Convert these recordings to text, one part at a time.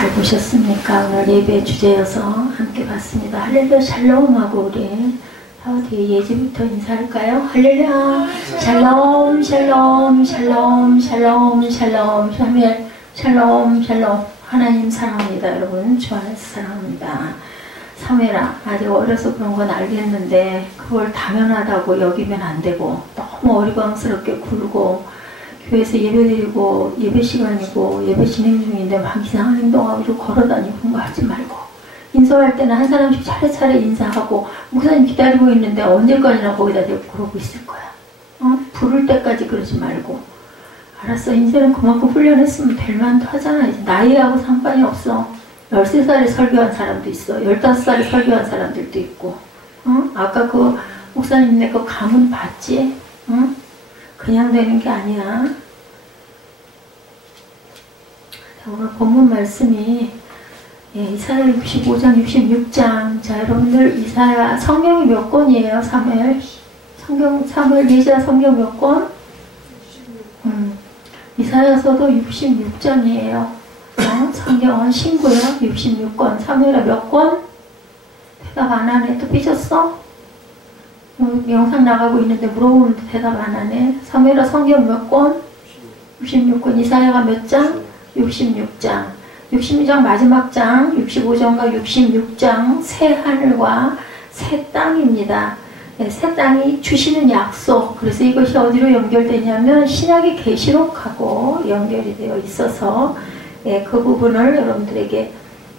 잘 보셨습니까? 오늘 예배 주제여서 함께 봤습니다. 할렐루야 샬롬하고 우리 뒤에 예지부터 인사할까요? 할렐루야 샬롬 샬롬 샬롬 샬롬 샬롬 샤멜 샬롬 샬롬. 하나님 사랑합니다. 여러분 주 안에서 사랑합니다. 사메라 아직 어려서 그런 건 알겠는데 그걸 당연하다고 여기면 안 되고 너무 어리광스럽게 굴고 교회에서 예배드리고 예배 시간이고 예배 진행 중인데 막 이상한 행동하고 걸어다니고 그런 거 하지 말고, 인사할 때는 한 사람씩 차례차례 인사하고 목사님 기다리고 있는데 언제까지나 거기다 대고 그러고 있을 거야. 부를 때까지 그러지 말고. 알았어, 이제는 그만큼 훈련했으면 될 만도 하잖아. 이제 나이하고 상관이 없어. 13살에 설교한 사람도 있어. 15살에 설교한 사람들도 있고. 아까 그 목사님네 그 가문 봤지? 그냥 되는 게 아니야. 자, 오늘 본문 말씀이 이사야 65장 66장. 자, 여러분들 이사야 성경이 몇 권이에요? 사무엘 미자 성경 몇 권? 이사야서도 66장이에요. 성경은 신구요 66권. 사무엘아 몇 권? 대답 안 하네. 또 삐졌어? 영상 나가고 있는데 물어보는데 대답 안 하네. 사무엘아 성경 몇 권? 66권. 이사야가 몇 장? 66장. 66장 마지막 장 65장과 66장 새 하늘과 새 땅입니다. 새 땅이 주시는 약속. 그래서 이것이 어디로 연결되냐면 신약의 계시록하고 연결이 되어 있어서 그 부분을 여러분들에게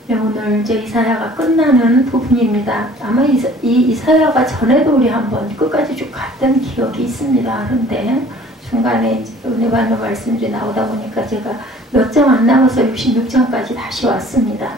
오늘 이제 이사야가 끝나는 부분입니다. 아마 이사야가 전에도 우리 한번 끝까지 쭉 갔던 기억이 있습니다. 그런데 중간에 이제 은혜 받는 말씀들이 나오다 보니까 제가 몇 장 안 남아서 66장까지 다시 왔습니다.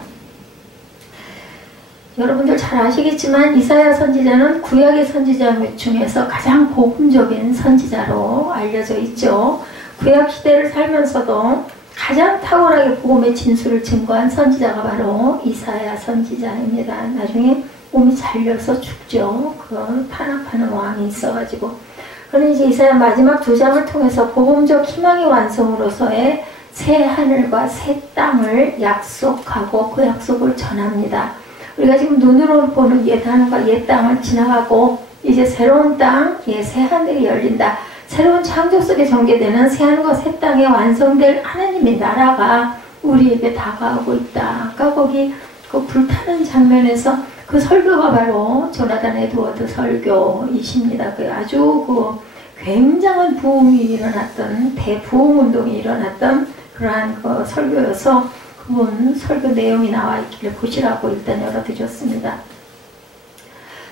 여러분들 잘 아시겠지만 이사야 선지자는 구약의 선지자 중에서 가장 복음적인 선지자로 알려져 있죠. 구약 시대를 살면서도 가장 탁월하게 복음의 진수를 증거한 선지자가 바로 이사야 선지자입니다. 나중에 몸이 잘려서 죽죠. 그 탄압하는 왕이 있어가지고. 그런데 이제 이사야 마지막 2장을 통해서 복음적 희망의 완성으로서의 새 하늘과 새 땅을 약속하고 그 약속을 전합니다. 우리가 지금 눈으로 보는 옛 하늘과 옛 땅을 지나가고 이제 새로운 땅, 새 하늘이 열린다. 새로운 창조 속에 전개되는 새하늘과 새 땅에 완성될 하나님의 나라가 우리에게 다가오고 있다. 아까 거기 그 불타는 장면에서 그 설교가 바로 조나단 에드워드 설교이십니다. 그 아주 그 굉장한 부흥이 일어났던, 대부흥 운동이 일어났던 그러한 그 설교여서 그분 설교 내용이 나와 있길래 보시라고 일단 열어드렸습니다.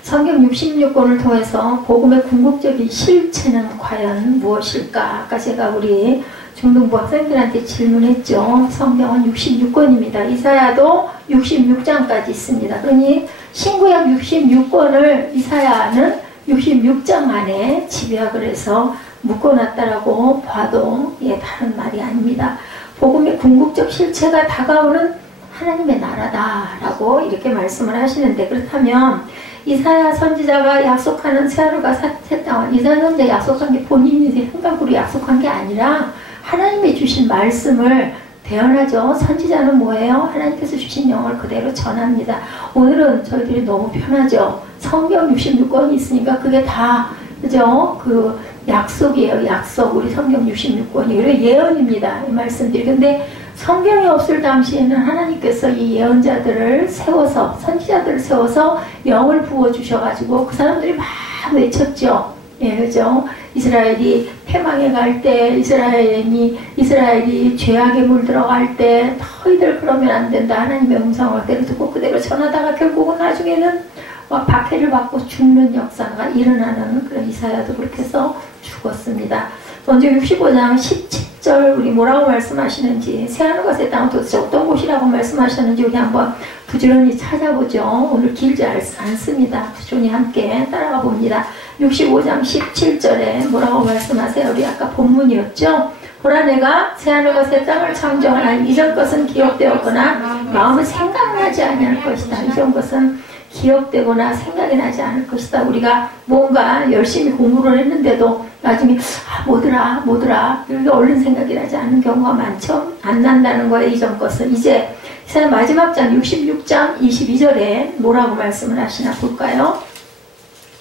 성경 66권을 통해서 복음의 궁극적인 실체는 과연 무엇일까? 아까 제가 우리 중등부 학생들한테 질문했죠. 성경은 66권입니다. 이사야도 66장까지 있습니다. 그러니 신구약 66권을 이사야는 66장 안에 집약을 해서 묶어놨다라고 봐도 다른 말이 아닙니다. 복음의 궁극적 실체가 다가오는 하나님의 나라다라고 이렇게 말씀을 하시는데, 그렇다면 이사야 선지자가 약속하는 새하늘과 새 땅은 이사야 선지자 약속한 게 본인이 생각으로 약속한 게 아니라 하나님이 주신 말씀을 대언하죠. 선지자는 뭐예요? 하나님께서 주신 영을 그대로 전합니다. 오늘은 저희들이 너무 편하죠. 성경 66권이 있으니까 그게 다 그죠? 그 약속이에요. 약속. 우리 성경 66권이 그리고 예언입니다. 이 말씀들이. 근데 성경이 없을 당시에는 하나님께서 이 예언자들을 세워서, 선지자들을 세워서 영을 부어주셔가지고 그 사람들이 막 외쳤죠. 그죠? 이스라엘이 패망에 갈 때, 이스라엘이 죄악에 물들어갈 때, 너희들 그러면 안 된다. 하나님의 음성을 그대로 듣고 그대로 전하다가 결국은 나중에는 막 박해를 받고 죽는 역사가 일어나는 그런 이사야도 그렇게 해서 죽었습니다. 먼저 65장 17절 우리 뭐라고 말씀하시는지, 새하늘과 새 땅은 도대체 어떤 곳이라고 말씀하셨는지 우리 한번 부지런히 찾아보죠. 오늘 길지 않습니다. 부지런히 함께 따라가 봅니다. 65장 17절에 뭐라고 말씀하세요? 우리 아까 본문이었죠? 보라 내가 새하늘과 새 땅을 창조하나 이전 것은 기억되었거나 마음에 생각나지 아니할 것이다. 이전 것은 기억되거나 생각이 나지 않을 것이다. 우리가 뭔가 열심히 공부를 했는데도 나중에 뭐더라 이렇게 얼른 생각이 나지 않는 경우가 많죠. 안 난다는 거예요. 이전 것은 이제 이사야 마지막 장 66장 22절에 뭐라고 말씀을 하시나 볼까요?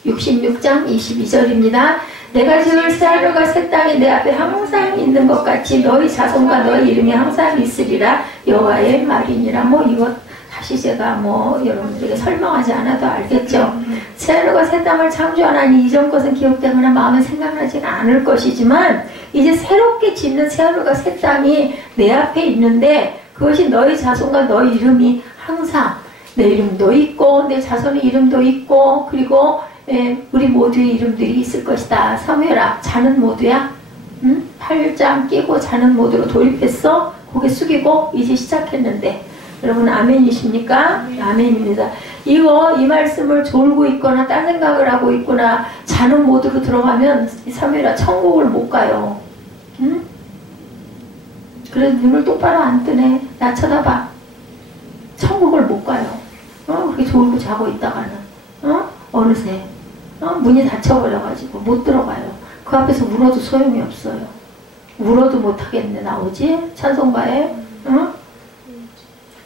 66장 22절입니다. 내가 지을 새 하늘과 새 땅이 내 앞에 항상 있는 것 같이 너희 자손과 너희 이름이 항상 있으리라 여호와의 말이니라. 뭐 이거 다시 제가 뭐 여러분들에게 설명하지 않아도 알겠죠. 새 하늘과 새 땅을 창조하나니 이전 것은 기억되거나 마음에 생각나지는 않을 것이지만 이제 새롭게 짓는 새 하늘과 새 땅이 내 앞에 있는데 그것이 너희 자손과 너희 이름이 항상 내 이름도 있고 내 자손의 이름도 있고 그리고 우리 모두의 이름들이 있을 것이다. 사무엘아, 자는 모두야? 응? 팔짱 끼고 자는 모두로 돌입했어? 고개 숙이고 이제 시작했는데 여러분 아멘이십니까? 아멘입니다. 이 말씀을 졸고 있거나 딴 생각을 하고 있거나 자는 모드로 들어가면 사무엘아 천국을 못 가요. 응? 그래서 눈을 똑바로 안 뜨네. 나 쳐다봐. 천국을 못 가요. 그렇게 졸고 자고 있다가는 어느새 문이 닫혀버려가지고 못 들어가요. 그 앞에서 울어도 소용이 없어요. 울어도 못하겠네. 나오지? 찬송가에.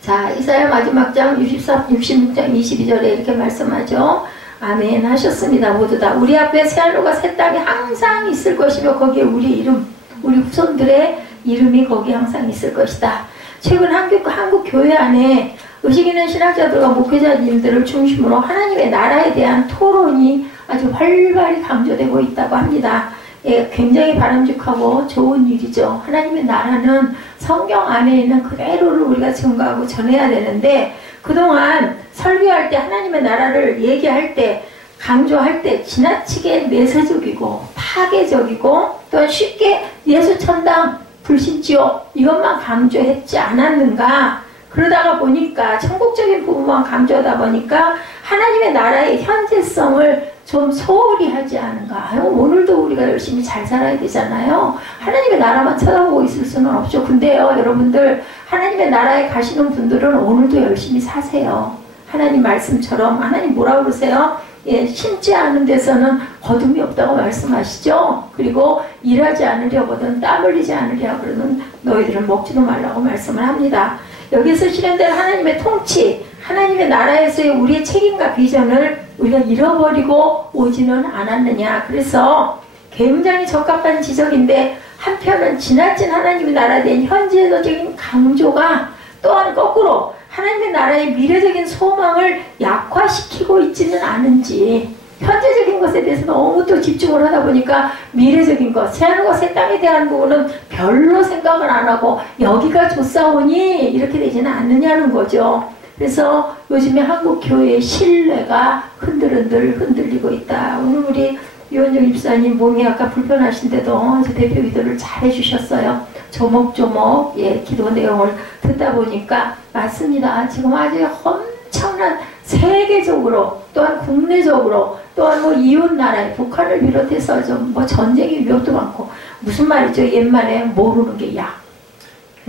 자, 이사야 마지막 장 66장 22절에 이렇게 말씀하죠. 아멘 하셨습니다. 모두 다. 우리 앞에 새 하늘과 새 땅이 항상 있을 것이며 거기에 우리 이름, 우리 후손들의 이름이 거기 항상 있을 것이다. 최근 한국 교회 안에 의식 있는 신학자들과 목회자님들을 중심으로 하나님의 나라에 대한 토론이 아주 활발히 강조되고 있다고 합니다. 예, 굉장히 바람직하고 좋은 일이죠. 하나님의 나라는 성경 안에 있는 그대로를 우리가 증거하고 전해야 되는데 그동안 설교할 때 하나님의 나라를 얘기할 때 강조할 때 지나치게 내세적이고 파괴적이고 또한 쉽게 예수천당 불신지옥 이것만 강조했지 않았는가. 그러다가 보니까 천국적인 부분만 강조하다 보니까 하나님의 나라의 현재성을 좀 소홀히 하지 않은가. 오늘도 우리가 열심히 잘 살아야 되잖아요. 하나님의 나라만 쳐다보고 있을 수는 없죠. 근데요 여러분들 하나님의 나라에 가시는 분들은 오늘도 열심히 사세요. 하나님 말씀처럼. 하나님 뭐라고 그러세요? 예, 심지 않은 데서는 거둠이 없다고 말씀하시죠. 그리고 일하지 않으려거든 땀 흘리지 않으려 그러는 너희들은 먹지도 말라고 말씀을 합니다. 여기서 실현된 하나님의 통치, 하나님의 나라에서의 우리의 책임과 비전을 우리가 잃어버리고 오지는 않았느냐. 그래서 굉장히 적합한 지적인데 한편은 지나친 하나님의 나라에 대한 현재적인 강조가 또한 거꾸로 하나님의 나라의 미래적인 소망을 약화시키고 있지는 않은지 현재적인 것에 대해서 너무 또 집중을 하다 보니까 미래적인 것, 새 하늘과 새 땅에 대한 부분은 별로 생각을 안 하고 여기가 좋사오니 이렇게 되지는 않느냐는 거죠. 그래서 요즘에 한국 교회의 신뢰가 흔들리고 있다. 오늘 우리 유원정 집사님 몸이 아까 불편하신데도 대표 기도를 잘 해주셨어요. 조목조목 기도 내용을 듣다 보니까 맞습니다. 지금 아주 엄청난 세계적으로 또한 국내적으로 또한 뭐 이웃 나라에 북한을 비롯해서 좀 뭐 전쟁의 위협도 많고 무슨 말이죠? 옛말에 모르는 게 약.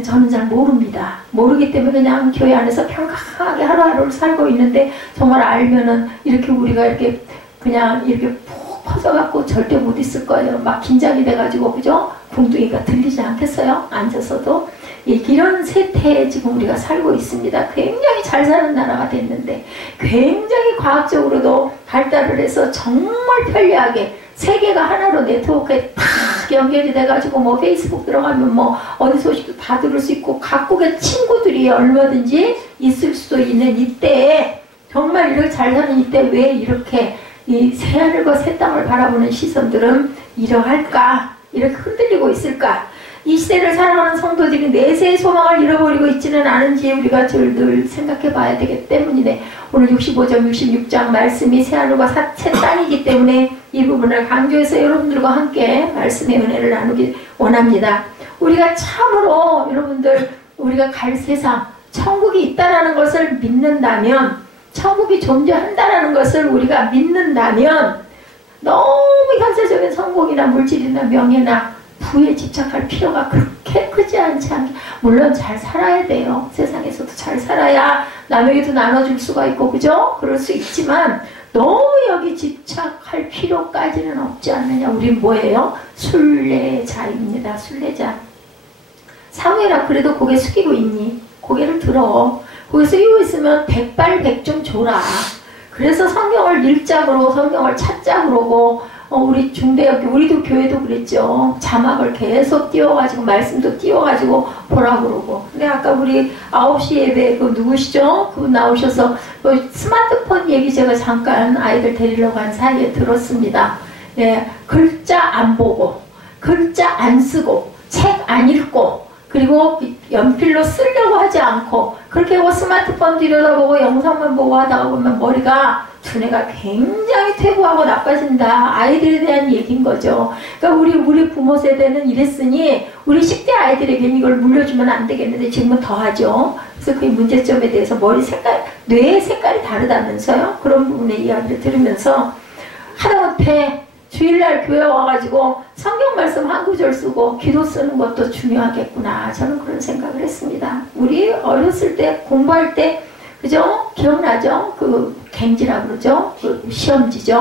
저는 잘 모릅니다. 모르기 때문에 그냥 교회 안에서 평강하게 하루하루를 살고 있는데 정말 알면은 이렇게 우리가 이렇게 그냥 이렇게 푹 퍼져갖고 절대 못 있을 거예요. 막 긴장이 돼가지고 그죠? 궁둥이가 들리지 않겠어요? 앉아서도. 이런 세태에 지금 우리가 살고 있습니다. 굉장히 잘 사는 나라가 됐는데 굉장히 과학적으로도 발달을 해서 정말 편리하게 세계가 하나로 네트워크에 탁 연결이 돼가지고 뭐 페이스북 들어가면 뭐 어디 소식도 다 들을 수 있고 각국의 친구들이 얼마든지 있을 수도 있는 이때에 정말 이렇게 잘 사는 이때 왜 이렇게 이 새하늘과 새 땅을 바라보는 시선들은 이러할까? 이렇게 흔들리고 있을까? 이 시대를 살아가는 성도들이 내세의 소망을 잃어버리고 있지는 않은지 우리가 늘 생각해 봐야 되기 때문이네. 오늘 65장, 66장 말씀이 새하늘과 새 땅이기 때문에 이 부분을 강조해서 여러분들과 함께 말씀의 은혜를 나누기 원합니다. 우리가 참으로 여러분들 우리가 갈 세상, 천국이 있다는 것을 믿는다면 천국이 존재한다는 것을 우리가 믿는다면 너무 현세적인 성공이나 물질이나 명예나 부에 집착할 필요가 그렇게 크지 않지 않게 물론 잘 살아야 돼요. 세상에서도 잘 살아야 남에게도 나눠줄 수가 있고 그죠? 그럴 수 있지만 너무 여기 집착할 필요까지는 없지 않느냐. 우린 뭐예요? 순례자입니다. 순례자. 사무엘아 그래도 고개 숙이고 있니? 고개를 들어. 거기 쓰이고 있으면 백발백중 줘라. 그래서 성경을 읽자 그러고 성경을 찾자 그러고 우리 중대학교 우리도 교회도 그랬죠. 자막을 계속 띄워가지고 말씀도 띄워가지고 보라 그러고. 근데 아까 우리 9시 예배 그 누구시죠? 그분 나오셔서 스마트폰 얘기 제가 잠깐 아이들 데리러 간 사이에 들었습니다. 예, 글자 안 보고 글자 안 쓰고 책 안 읽고 그리고 연필로 쓰려고 하지 않고 그렇게 하고 스마트폰 들여다보고 영상만 보고 하다가 보면 머리가 두뇌가 굉장히 퇴보하고 나빠진다. 아이들에 대한 얘기인 거죠. 그러니까 우리 부모 세대는 이랬으니 우리 10대 아이들에게는 이걸 물려주면 안 되겠는데 지금은 더 하죠. 그래서 그 문제점에 대해서 머리 색깔, 뇌의 색깔이 다르다면서요. 그런 부분의 이야기를 들으면서 하다못해 주일날 교회 와가지고 성경 말씀 한 구절 쓰고 기도 쓰는 것도 중요하겠구나. 저는 그런 생각을 했습니다. 우리 어렸을 때 공부할 때 그죠? 기억나죠? 그 갱지라고 그러죠? 그 시험지죠?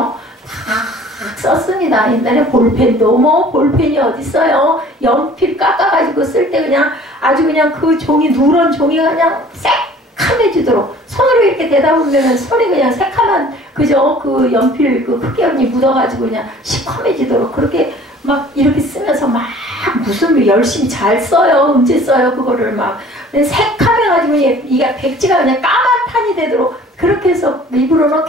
다 썼습니다. 옛날에 볼펜도 뭐 볼펜이 어딨어요? 연필 깎아가지고 쓸 때 그냥 아주 그냥 그 종이 누런 종이가 그냥 새카매지도록 손으로 이렇게 대다 보면 손이 그냥 새카만 그죠? 그 연필 그 흑연이 묻어가지고 그냥 시커매지도록 그렇게 막 이렇게 쓰면서 막 무슨 열심히 잘 써요. 언제 써요? 그거를 막 새카매가지고 이게 백지가 그냥 까만 탄이 되도록 그렇게 해서 입으로는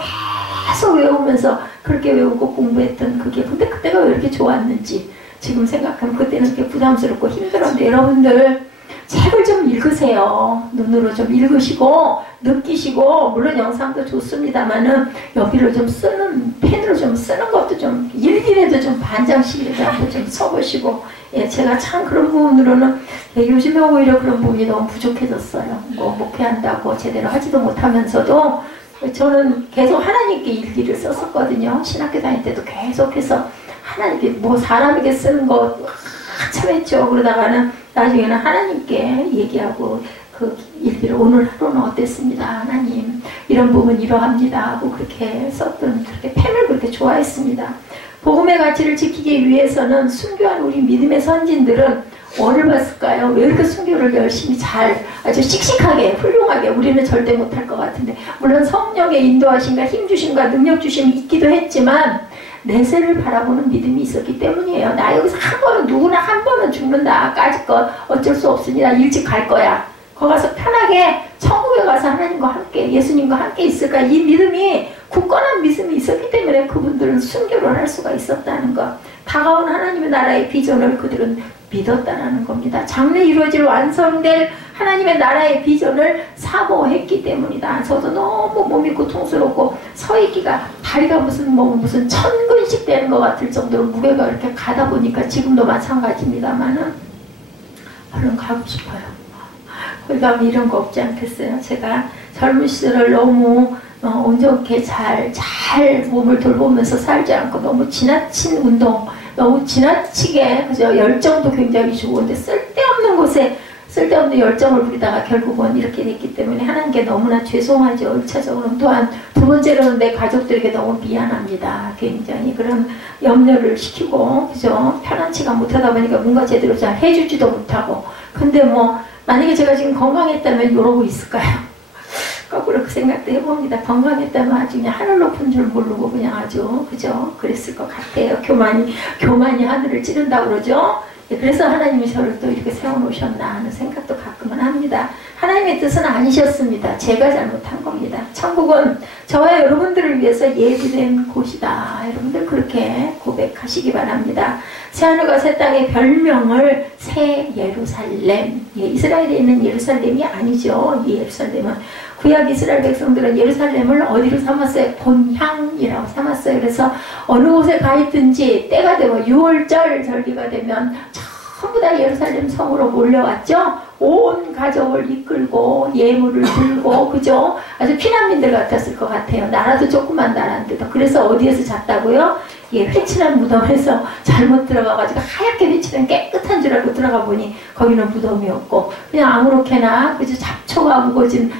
계속 외우면서 그렇게 외우고 공부했던 그게 근데 그때가 왜 이렇게 좋았는지 지금 생각하면 그때는 그렇게 부담스럽고 힘들었는데 여러분들 책을 좀 읽으세요. 눈으로 좀 읽으시고 느끼시고 물론 영상도 좋습니다만은 여기를 좀 쓰는 펜으로 좀 쓰는 것도 좀 일기라도 좀 반장씩이라도 한번 좀 써보시고 예, 제가 참 그런 부분으로는 예, 요즘에 오히려 그런 부분이 너무 부족해졌어요. 뭐 목회한다고 제대로 하지도 못하면서도 저는 계속 하나님께 일기를 썼었거든요. 신학교 다닐 때도 계속해서 하나님께 뭐 사람에게 쓰는 거 한참 했죠. 그러다가는 나중에는 하나님께 얘기하고 그 일기를 오늘 하루는 어땠습니다. 하나님 이런 부분 이러합니다 하고 그렇게 썼던 그렇게 펜을 그렇게 좋아했습니다. 복음의 가치를 지키기 위해서는 순교한 우리 믿음의 선진들은 뭐를 봤을까요? 왜 이렇게 순교를 열심히 잘 아주 씩씩하게 훌륭하게 우리는 절대 못할 것 같은데 물론 성령의 인도하심과 힘주심과 능력 주심이 있기도 했지만 내세를 바라보는 믿음이 있었기 때문이에요. 나 여기서 한 번은 누구나 한 번은 죽는다. 까짓것 어쩔 수 없으니 나 일찍 갈 거야. 거기 가서 편하게 천국에 가서 하나님과 함께 예수님과 함께 있을까. 이 믿음이 굳건한 믿음이 있었기 때문에 그분들은 순교를 할 수가 있었다는 것. 다가온 하나님의 나라의 비전을 그들은 믿었다는 겁니다. 장래 이루어질 완성될 하나님의 나라의 비전을 사모했기 때문이다. 저도 너무 몸이 고통스럽고 서 있기가 다리가 무슨 천근씩 되는 것 같을 정도로 무게가 이렇게 가다 보니까 지금도 마찬가지입니다만은 얼른 가고 싶어요. 거기 가면 이런 거 없지 않겠어요? 제가 젊은 시절을 너무 온전하게 잘 몸을 돌보면서 살지 않고 너무 지나친 운동, 너무 지나치게 그죠? 열정도 굉장히 좋은데 쓸데없는 곳에 쓸데없는 열정을 부리다가 결국은 이렇게 됐기 때문에 하나님께 너무나 죄송하죠. 1차적으로 또한 두 번째로는 내 가족들에게 너무 미안합니다. 굉장히 그런 염려를 시키고 그죠? 편안치가 못하다 보니까 뭔가 제대로 잘 해주지도 못하고 근데 뭐 만약에 제가 지금 건강했다면 이러고 있을까요? 거꾸로 그 생각도 해봅니다. 건강했다면 아주 그냥 하늘 높은 줄 모르고 그냥 아주 그죠? 그랬을 것 같아요. 교만이 하늘을 찌른다고 그러죠? 그래서 하나님이 저를 또 이렇게 세워놓으셨나 하는 생각도 가끔은 합니다. 하나님의 뜻은 아니셨습니다. 제가 잘못한 겁니다. 천국은 저와 여러분들을 위해서 예비된 곳이다. 여러분들 그렇게 고백하시기 바랍니다. 새하늘과 새 땅의 별명을 새 예루살렘, 이스라엘에 있는 예루살렘이 아니죠. 이 예루살렘은 구약 이스라엘 백성들은 예루살렘을 어디로 삼았어요? 본향이라고 삼았어요. 그래서 어느 곳에 가 있든지 때가 되면 6월절 절기가 되면 전부 다 예루살렘 성으로 몰려왔죠. 온 가족을 이끌고 예물을 들고 그죠? 아주 피난민들 같았을 것 같아요. 나라도 조그만 나라인데도. 그래서 어디에서 잤다고요? 회칠한 무덤에서 잘못 들어가가지고 하얗게 회칠한 깨끗한 줄 알고 들어가 보니 거기는 무덤이었고 그냥 아무렇게나 그저 잡초가 묵어진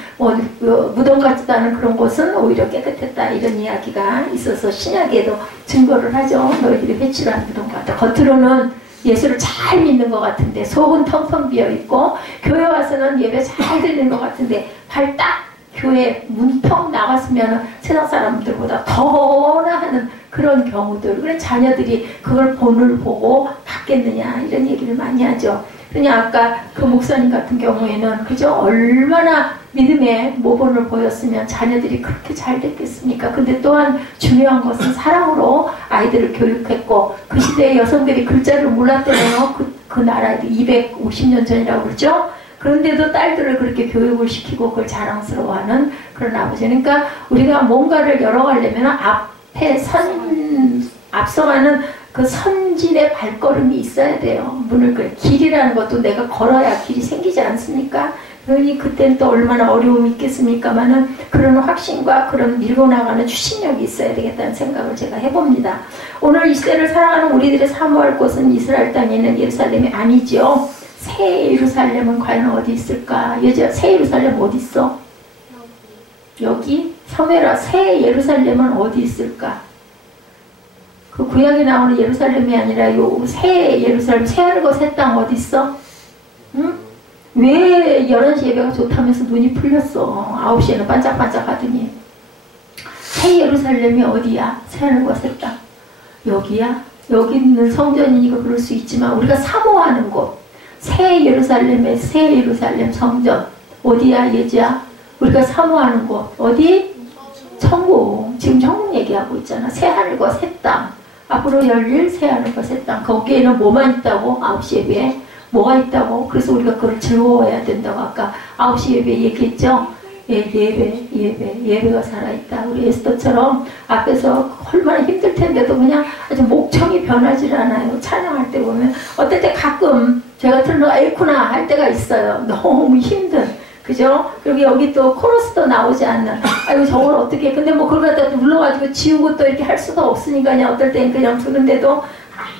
무덤 같지도 않은 그런 곳은 오히려 깨끗했다 이런 이야기가 있어서 신약에도 증거를 하죠. 너희들이 회칠한 무덤 같다. 겉으로는 예수를 잘 믿는 것 같은데 속은 텅텅 비어있고 교회 와서는 예배 잘 드리는 것 같은데 발 딱 교회 문턱 나갔으면 세상 사람들보다 더나 하는 그런 경우들. 그래 자녀들이 그걸 본을 보고 받겠느냐 이런 얘기를 많이 하죠. 그냥 아까 그 목사님 같은 경우에는 그죠? 얼마나 믿음의 모본을 보였으면 자녀들이 그렇게 잘 됐겠습니까? 근데 또한 중요한 것은 사랑으로 아이들을 교육했고 그 시대에 여성들이 글자를 몰랐대요. 그 나라 250년 전이라고 그러죠? 그런데도 딸들을 그렇게 교육을 시키고 그걸 자랑스러워하는 그런 아버지. 그러니까 우리가 뭔가를 열어가려면 앞에 앞서가는 그 선진의 발걸음이 있어야 돼요. 길이라는 것도 내가 걸어야 길이 생기지 않습니까? 그러니 그때는 또 얼마나 어려움이 있겠습니까만은 그런 확신과 그런 밀고 나가는 추진력이 있어야 되겠다는 생각을 제가 해봅니다. 오늘 이 시대를 살아가는 우리들의 사모할 곳은 이스라엘 땅에 있는 예루살렘이 아니죠. 새 예루살렘은 과연 어디 있을까? 새 예루살렘 어디 있어? 여기? 사무엘아, 새 예루살렘은 어디 있을까? 그 구약에 나오는 예루살렘이 아니라 요 새 예루살렘, 새 하늘과 새 땅 어디 있어? 응? 왜 11시 예배가 좋다면서 눈이 풀렸어? 9시에는 반짝반짝 하더니. 새 예루살렘이 어디야? 새 하늘과 새 땅. 여기야? 여기 있는 성전이니까 그럴 수 있지만 우리가 사모하는 곳. 새 예루살렘의 새 예루살렘 성전. 어디야, 예지야? 우리가 사모하는 곳. 어디? 천국. 지금 천국 얘기하고 있잖아. 새 하늘과 새 땅. 앞으로 열릴 새 하늘과 새 땅. 거기에는 뭐만 있다고? 9시 예배에. 뭐가 있다고? 그래서 우리가 그걸 즐거워해야 된다고 아까 9시 예배 얘기했죠? 예배가 살아있다. 우리 에스더처럼 앞에서 얼마나 힘들 텐데도 그냥 아주 목청이 변하지 않아요. 찬양할 때 보면 어떨 때 가끔 제가 틀어놓고 에이쿠나 할 때가 있어요. 너무 힘든. 그죠? 그리고 여기 또 코러스도 나오지 않는. 아이고 저걸 어떻게 근데 뭐 그걸 갖다 눌러가지고 지우고 또 이렇게 할 수가 없으니까 그냥 어떨 땐 그냥 두는데도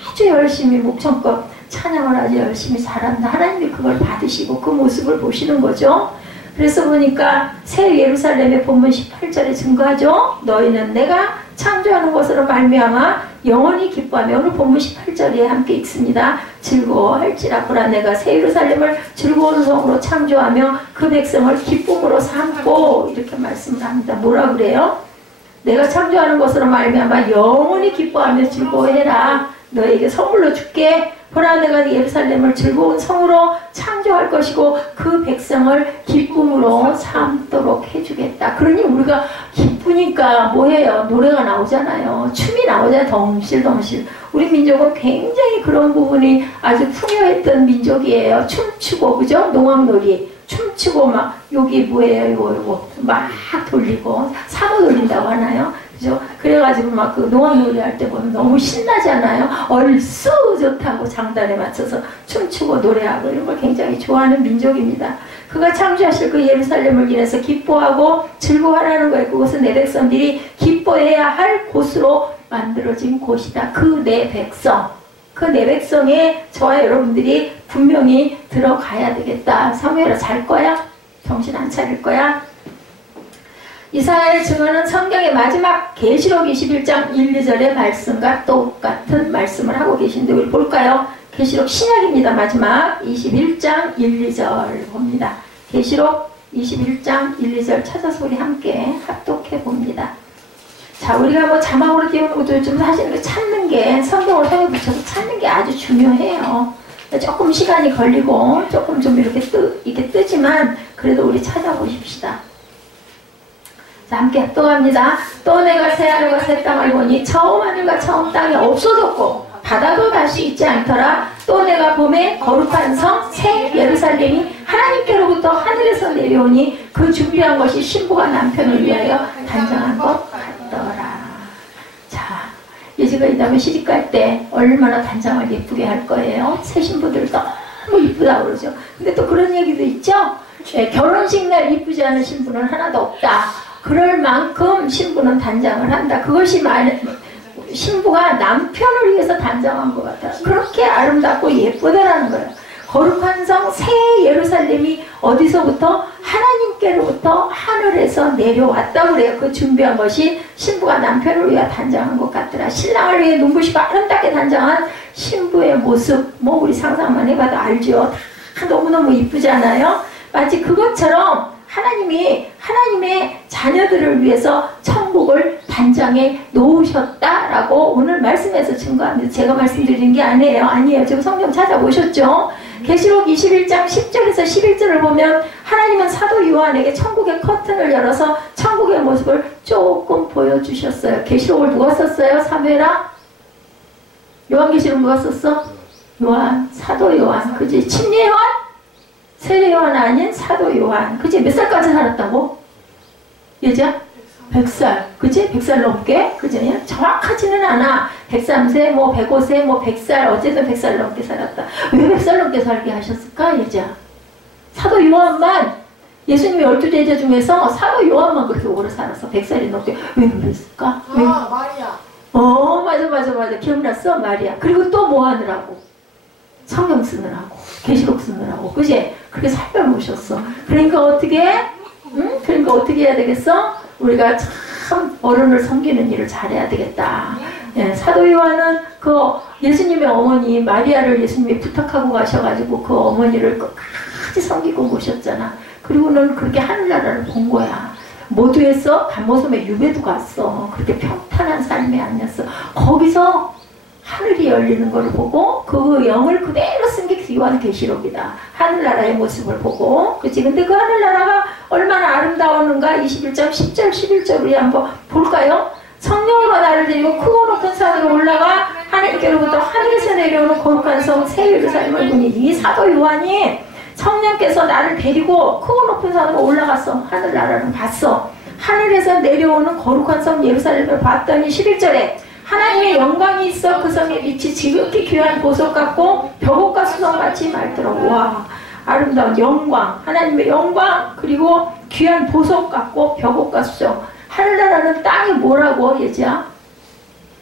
아주 열심히 목청껏 찬양을 아주 열심히 잘한다. 하나님이 그걸 받으시고 그 모습을 보시는 거죠. 그래서 보니까 새 예루살렘의 본문 18절에 증거하죠. 너희는 내가 창조하는 것으로 말미암아 영원히 기뻐하며 오늘 본문 18절에 함께 읽습니다. 즐거워할지라 보라 내가 새 예루살렘을 즐거운 성으로 창조하며 그 백성을 기쁨으로 삼고 이렇게 말씀을 합니다. 뭐라 그래요? 내가 창조하는 것으로 말미암아 영원히 기뻐하며 즐거워해라. 너에게 선물로 줄게. 보라 내가 예루살렘을 즐거운 성으로 창조할 것이고 그 백성을 기쁨으로 삼도록 해주겠다. 그러니 우리가 기쁘니까 뭐해요? 노래가 나오잖아요. 춤이 나오잖아요. 덩실덩실. 우리 민족은 굉장히 그런 부분이 아주 풍요했던 민족이에요. 춤추고 그죠? 농악놀이 춤추고 막 여기 뭐예요? 이거 막 돌리고 사고 돌린다고 하나요? 그죠? 그래가지고 막 그 농악놀이 할 때 보면 너무 신나잖아요. 얼쑤 좋다고 장단에 맞춰서 춤추고 노래하고 이런 걸 굉장히 좋아하는 민족입니다. 그가 창조하실 그 예루살렘을 인해서 기뻐하고 즐거워하라는 거예요. 그것은 내 백성들이 기뻐해야 할 곳으로 만들어진 곳이다. 그 내 백성. 그 내 백성에 저와 여러분들이 분명히 들어가야 되겠다. 사무엘아 잘 거야? 정신 안 차릴 거야? 이사야의 증언은 성경의 마지막 계시록 21장 1, 2절의 말씀과 똑같은 말씀을 하고 계신데 우리 볼까요? 계시록 신약입니다. 마지막 21장 1, 2절 봅니다. 계시록 21장 1, 2절 찾아서 우리 함께 합독해 봅니다. 자, 우리가 뭐 자막으로 띄우는 것도 좀 사실 찾는 게 성경을 성에 붙여서 찾는 게 아주 중요해요. 조금 시간이 걸리고 조금 좀 이렇게 뜨지만 그래도 우리 찾아보십시다. 자, 함께 합독합니다. 또 내가 새 하늘과 새 땅을 보니 처음 하늘과 처음 땅이 없어졌고 바다도 다시 있지 않더라. 또 내가 봄에 거룩한 성 새 예루살렘이 하나님께로부터 하늘에서 내려오니 그 준비한 것이 신부가 남편을 위하여 단장한 것 같더라. 자, 예지가 이 다음에 시집갈 때 얼마나 단장을 예쁘게 할 거예요. 새 신부들 너무 이쁘다고 그러죠. 근데 또 그런 얘기도 있죠. 네, 결혼식 날 이쁘지 않은 신부는 하나도 없다. 그럴 만큼 신부는 단장을 한다. 그것이 신부가 남편을 위해서 단장한 것 같아요. 그렇게 아름답고 예쁘다라는 거예요. 거룩한 성 새 예루살렘이 어디서부터? 하나님께로부터 하늘에서 내려왔다고 그래요. 그 준비한 것이 신부가 남편을 위해 단장한 것 같더라. 신랑을 위해 눈부시고 아름답게 단장한 신부의 모습, 뭐 우리 상상만 해봐도 알죠. 다 너무너무 이쁘잖아요. 마치 그것처럼 하나님의 자녀들을 위해서 천국을 단장해 놓으셨다라고 오늘 말씀에서 증거합니다. 제가 말씀드리는 게 아니에요. 지금 성경 찾아보셨죠? 계시록 21장 10절에서 11절을 보면 하나님은 사도 요한에게 천국의 커튼을 열어서 천국의 모습을 조금 보여주셨어요. 계시록을 누가 썼어요? 사무엘아? 요한계시록 누가 썼어? 요한, 사도 요한, 그지? 침례 요한? 세례 요한 아닌 사도 요한, 그지? 몇 살까지 살았다고? 예자? 100살, 그지? 100살 넘게, 그지? 정확하지는 않아. 103세, 뭐 105세, 뭐 100살, 어쨌든 100살 넘게 살았다. 왜 100살 넘게 살게 하셨을까, 예자? 사도 요한만, 예수님의 12제자 중에서 사도 요한만 그렇게 오래 살았어. 100살이 넘게. 왜 그랬을까? 왜? 마리아. 맞아. 기억났어? 마리아. 그리고 또 뭐 하느라고? 성경 쓰느라고, 계시록 쓰느라고, 그지? 그렇게 살펴보셨어. 그러니까 어떻게 해야 되겠어? 우리가 참 어른을 섬기는 일을 잘해야 되겠다. 예, 사도 요한은 그 예수님의 어머니 마리아를 예수님이 부탁하고 가셔가지고 그 어머니를 끝까지 섬기고 모셨잖아. 그리고는 그렇게 하늘나라를 본 거야. 모두 했어? 반모섬에 유배도 갔어. 그렇게 평탄한 삶이 아니었어. 거기서 하늘이 열리는 걸 보고 그 영을 그대로 쓴 게 요한계시록이다. 하늘나라의 모습을 보고, 그치? 근데 그 하늘나라가 얼마나 아름다웠는가? 21장 10절 11절 우리 한번 볼까요? 성령으로 나를 데리고 크고 높은 산으로 올라가 하나님께로부터 하늘에서 내려오는 거룩한 성 새 예루살렘을 보니, 이 사도 요한이 성령께서 나를 데리고 크고 높은 산으로 올라갔어. 하늘나라를 봤어. 하늘에서 내려오는 거룩한 성 예루살렘을 봤더니 11절에 하나님의 영광이 있어 그 성의 빛이 지극히 귀한 보석 같고 벽옥과 수성같이 맑더라고. 와, 아름다운 영광, 하나님의 영광, 그리고 귀한 보석 같고 벽옥과 수성. 하늘나라는 땅이 뭐라고, 예지야?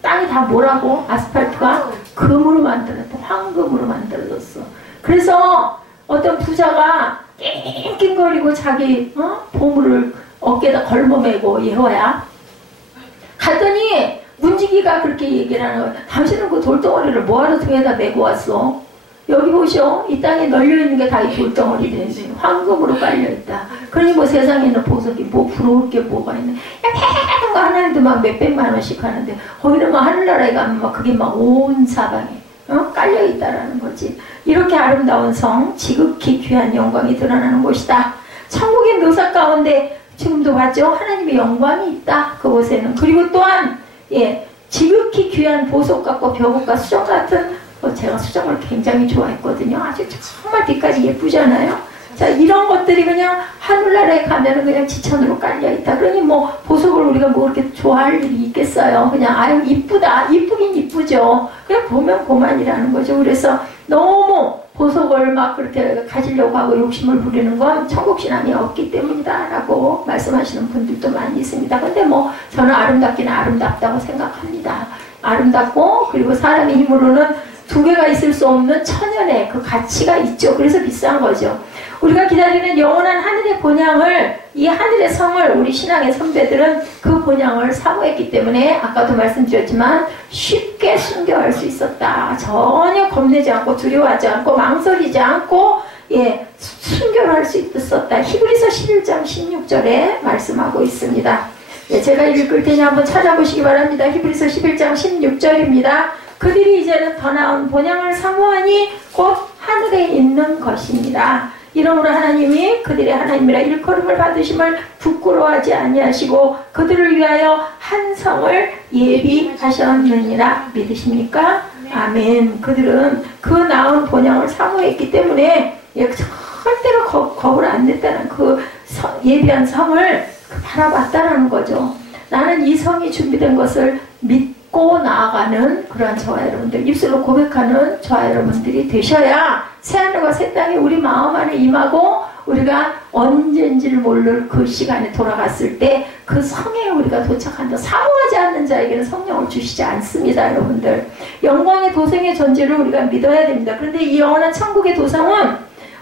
땅이 다 뭐라고? 아스팔트가 금으로 만들었다. 황금으로 만들어졌어. 그래서 어떤 부자가 낑낑거리고 자기 보물을 어깨에다 걸머매고, 예호야 갔더니 문지기가 그렇게 얘기를 하는 거야. 당신은 그 돌덩어리를 뭐하러 등에다 메고 왔어? 여기 보시오. 이 땅에 널려있는 게 다 이 돌덩어리인데 황금으로 깔려있다. 그러니 뭐 세상에 있는 보석이 뭐 부러울 게 뭐가 있네. 약간 거 하나에도 막 몇백만 원씩 하는데 거기는 뭐 하늘나라에 가면 막 그게 막 온 사방에 깔려있다라는 거지. 이렇게 아름다운 성, 지극히 귀한 영광이 드러나는 곳이다. 천국의 묘사 가운데 지금도 봤죠? 하나님의 영광이 있다. 그곳에는. 그리고 또한 지극히 귀한 보석 같고 벽옥과 수정 같은, 제가 수정을 굉장히 좋아했거든요. 아주 정말 뒤까지 예쁘잖아요. 자, 이런 것들이 그냥 하늘나라에 가면은 그냥 지천으로 깔려있다. 그러니 뭐 보석을 우리가 뭐 그렇게 좋아할 일이 있겠어요. 그냥 아유 이쁘다. 이쁘긴 이쁘죠. 그냥 보면 그만이라는 거죠. 그래서 너무 보석을 막 그렇게 가지려고 하고 욕심을 부리는 건 천국신앙이 없기 때문이다 라고 말씀하시는 분들도 많이 있습니다. 근데 뭐 저는 아름답기는 아름답다고 생각합니다. 아름답고, 그리고 사람의 힘으로는 두 개가 있을 수 없는 천연의 그 가치가 있죠. 그래서 비싼 거죠. 우리가 기다리는 영원한 하늘의 본향을, 이 하늘의 성을 우리 신앙의 선배들은 그 본향을 사모했기 때문에 아까도 말씀드렸지만 쉽게 순교할 수 있었다. 전혀 겁내지 않고 두려워하지 않고 망설이지 않고 순교를 할 수 있었다. 히브리서 11장 16절에 말씀하고 있습니다. 제가 읽을 테니 한번 찾아보시기 바랍니다. 히브리서 11장 16절입니다. 그들이 이제는 더 나은 본향을 사모하니 곧 하늘에 있는 것입니다. 이러므로 하나님이 그들의 하나님이라 일컬음을 받으심을 부끄러워하지 아니하시고 그들을 위하여 한 성을 예비하셨느니라. 믿으십니까? 아멘. 그들은 그 나은 본향을 사모했기 때문에 절대로 겁을 안 냈다는 그 예비한 성을 바라봤다라는 거죠. 나는 이 성이 준비된 것을 믿고 나아가는 그러한 저와 여러분들, 입술로 고백하는 저와 여러분들이 되셔야 새하늘과 새 땅이 우리 마음 안에 임하고 우리가 언젠지를 모를 그 시간에 돌아갔을 때 그 성에 우리가 도착한다. 사모하지 않는 자에게는 성령을 주시지 않습니다. 여러분들, 영광의 도성의 존재를 우리가 믿어야 됩니다. 그런데 이 영원한 천국의 도성은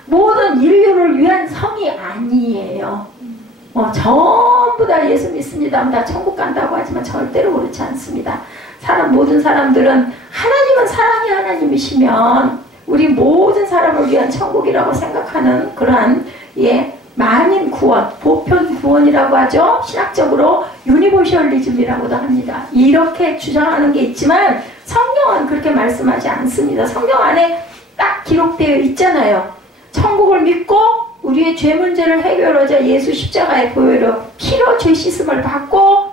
모든 인류를 위한 성이 아니에요. 전부 다 예수 믿습니다. 다 천국 간다고 하지만 절대로 그렇지 않습니다. 모든 사람들은 하나님은 사랑의 하나님이시면 우리 모든 사람을 위한 천국이라고 생각하는 그러한 만인 구원, 보편 구원이라고 하죠. 신학적으로 유니버셜리즘이라고도 합니다. 이렇게 주장하는 게 있지만 성경은 그렇게 말씀하지 않습니다. 성경 안에 딱 기록되어 있잖아요. 천국을 믿고 우리의 죄 문제를 해결하자 예수 십자가의 보혈로 피로 죄 씻음을 받고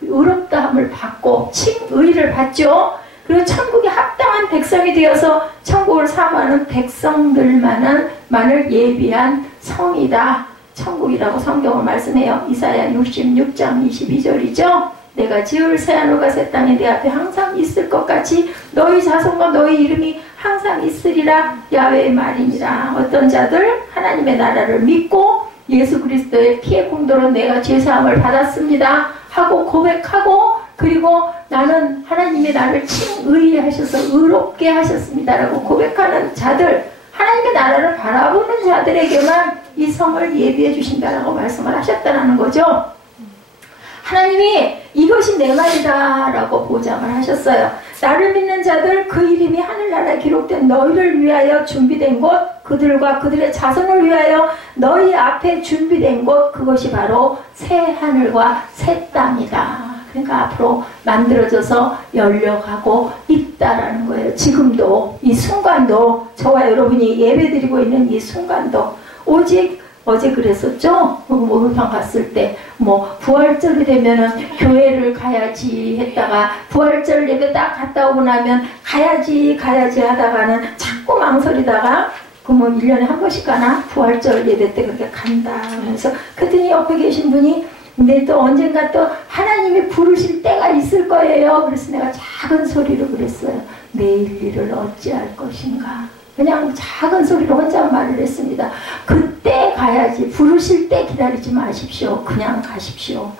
의롭다함을 받고 칭의를 받죠. 그리고 천국에 합당한 백성이 되어서 천국을 사모하는 백성들만을 예비한 성이다. 천국이라고 성경을 말씀해요. 이사야 66장 22절이죠. 내가 지을 새하늘과 새 땅에 내 앞에 항상 있을 것 같이 너희 자손과 너희 이름이 항상 있으리라. 야훼의 말이니라. 어떤 자들 하나님의 나라를 믿고 예수 그리스도의 피의 공로로 내가 죄사함을 받았습니다 하고 고백하고, 그리고 나는 하나님이 나를 칭의하셔서 의롭게 하셨습니다라고 고백하는 자들, 하나님의 나라를 바라보는 자들에게만 이 성을 예비해 주신다라고 말씀을 하셨다는 거죠. 하나님이 이것이 내 말이다 라고 보장을 하셨어요. 나를 믿는 자들, 그 이름이 하늘나라에 기록된 너희를 위하여 준비된 곳, 그들과 그들의 자손을 위하여 너희 앞에 준비된 곳, 그것이 바로 새 하늘과 새 땅이다. 그러니까 앞으로 만들어져서 열려가고 있다라는 거예요. 지금도 이 순간도, 저와 여러분이 예배드리고 있는 이 순간도 오직 어제 그랬었죠? 목욕탕 갔을 때 부활절이 되면은 교회를 가야지 했다가 부활절 예배 딱 갔다 오고 나면 가야지 하다가는 자꾸 망설이다가 1년에 한 번씩 가나? 부활절 예배 때 그렇게 간다. 그래서 그랬더니 옆에 계신 분이 근데 또 언젠가 또 하나님이 부르실 때가 있을 거예요. 그래서 내가 작은 소리로 그랬어요. 내일 일을 어찌할 것인가. 그냥 작은 소리로 혼자 말을 했습니다. 그때 가야지. 부르실 때 기다리지 마십시오. 그냥 가십시오.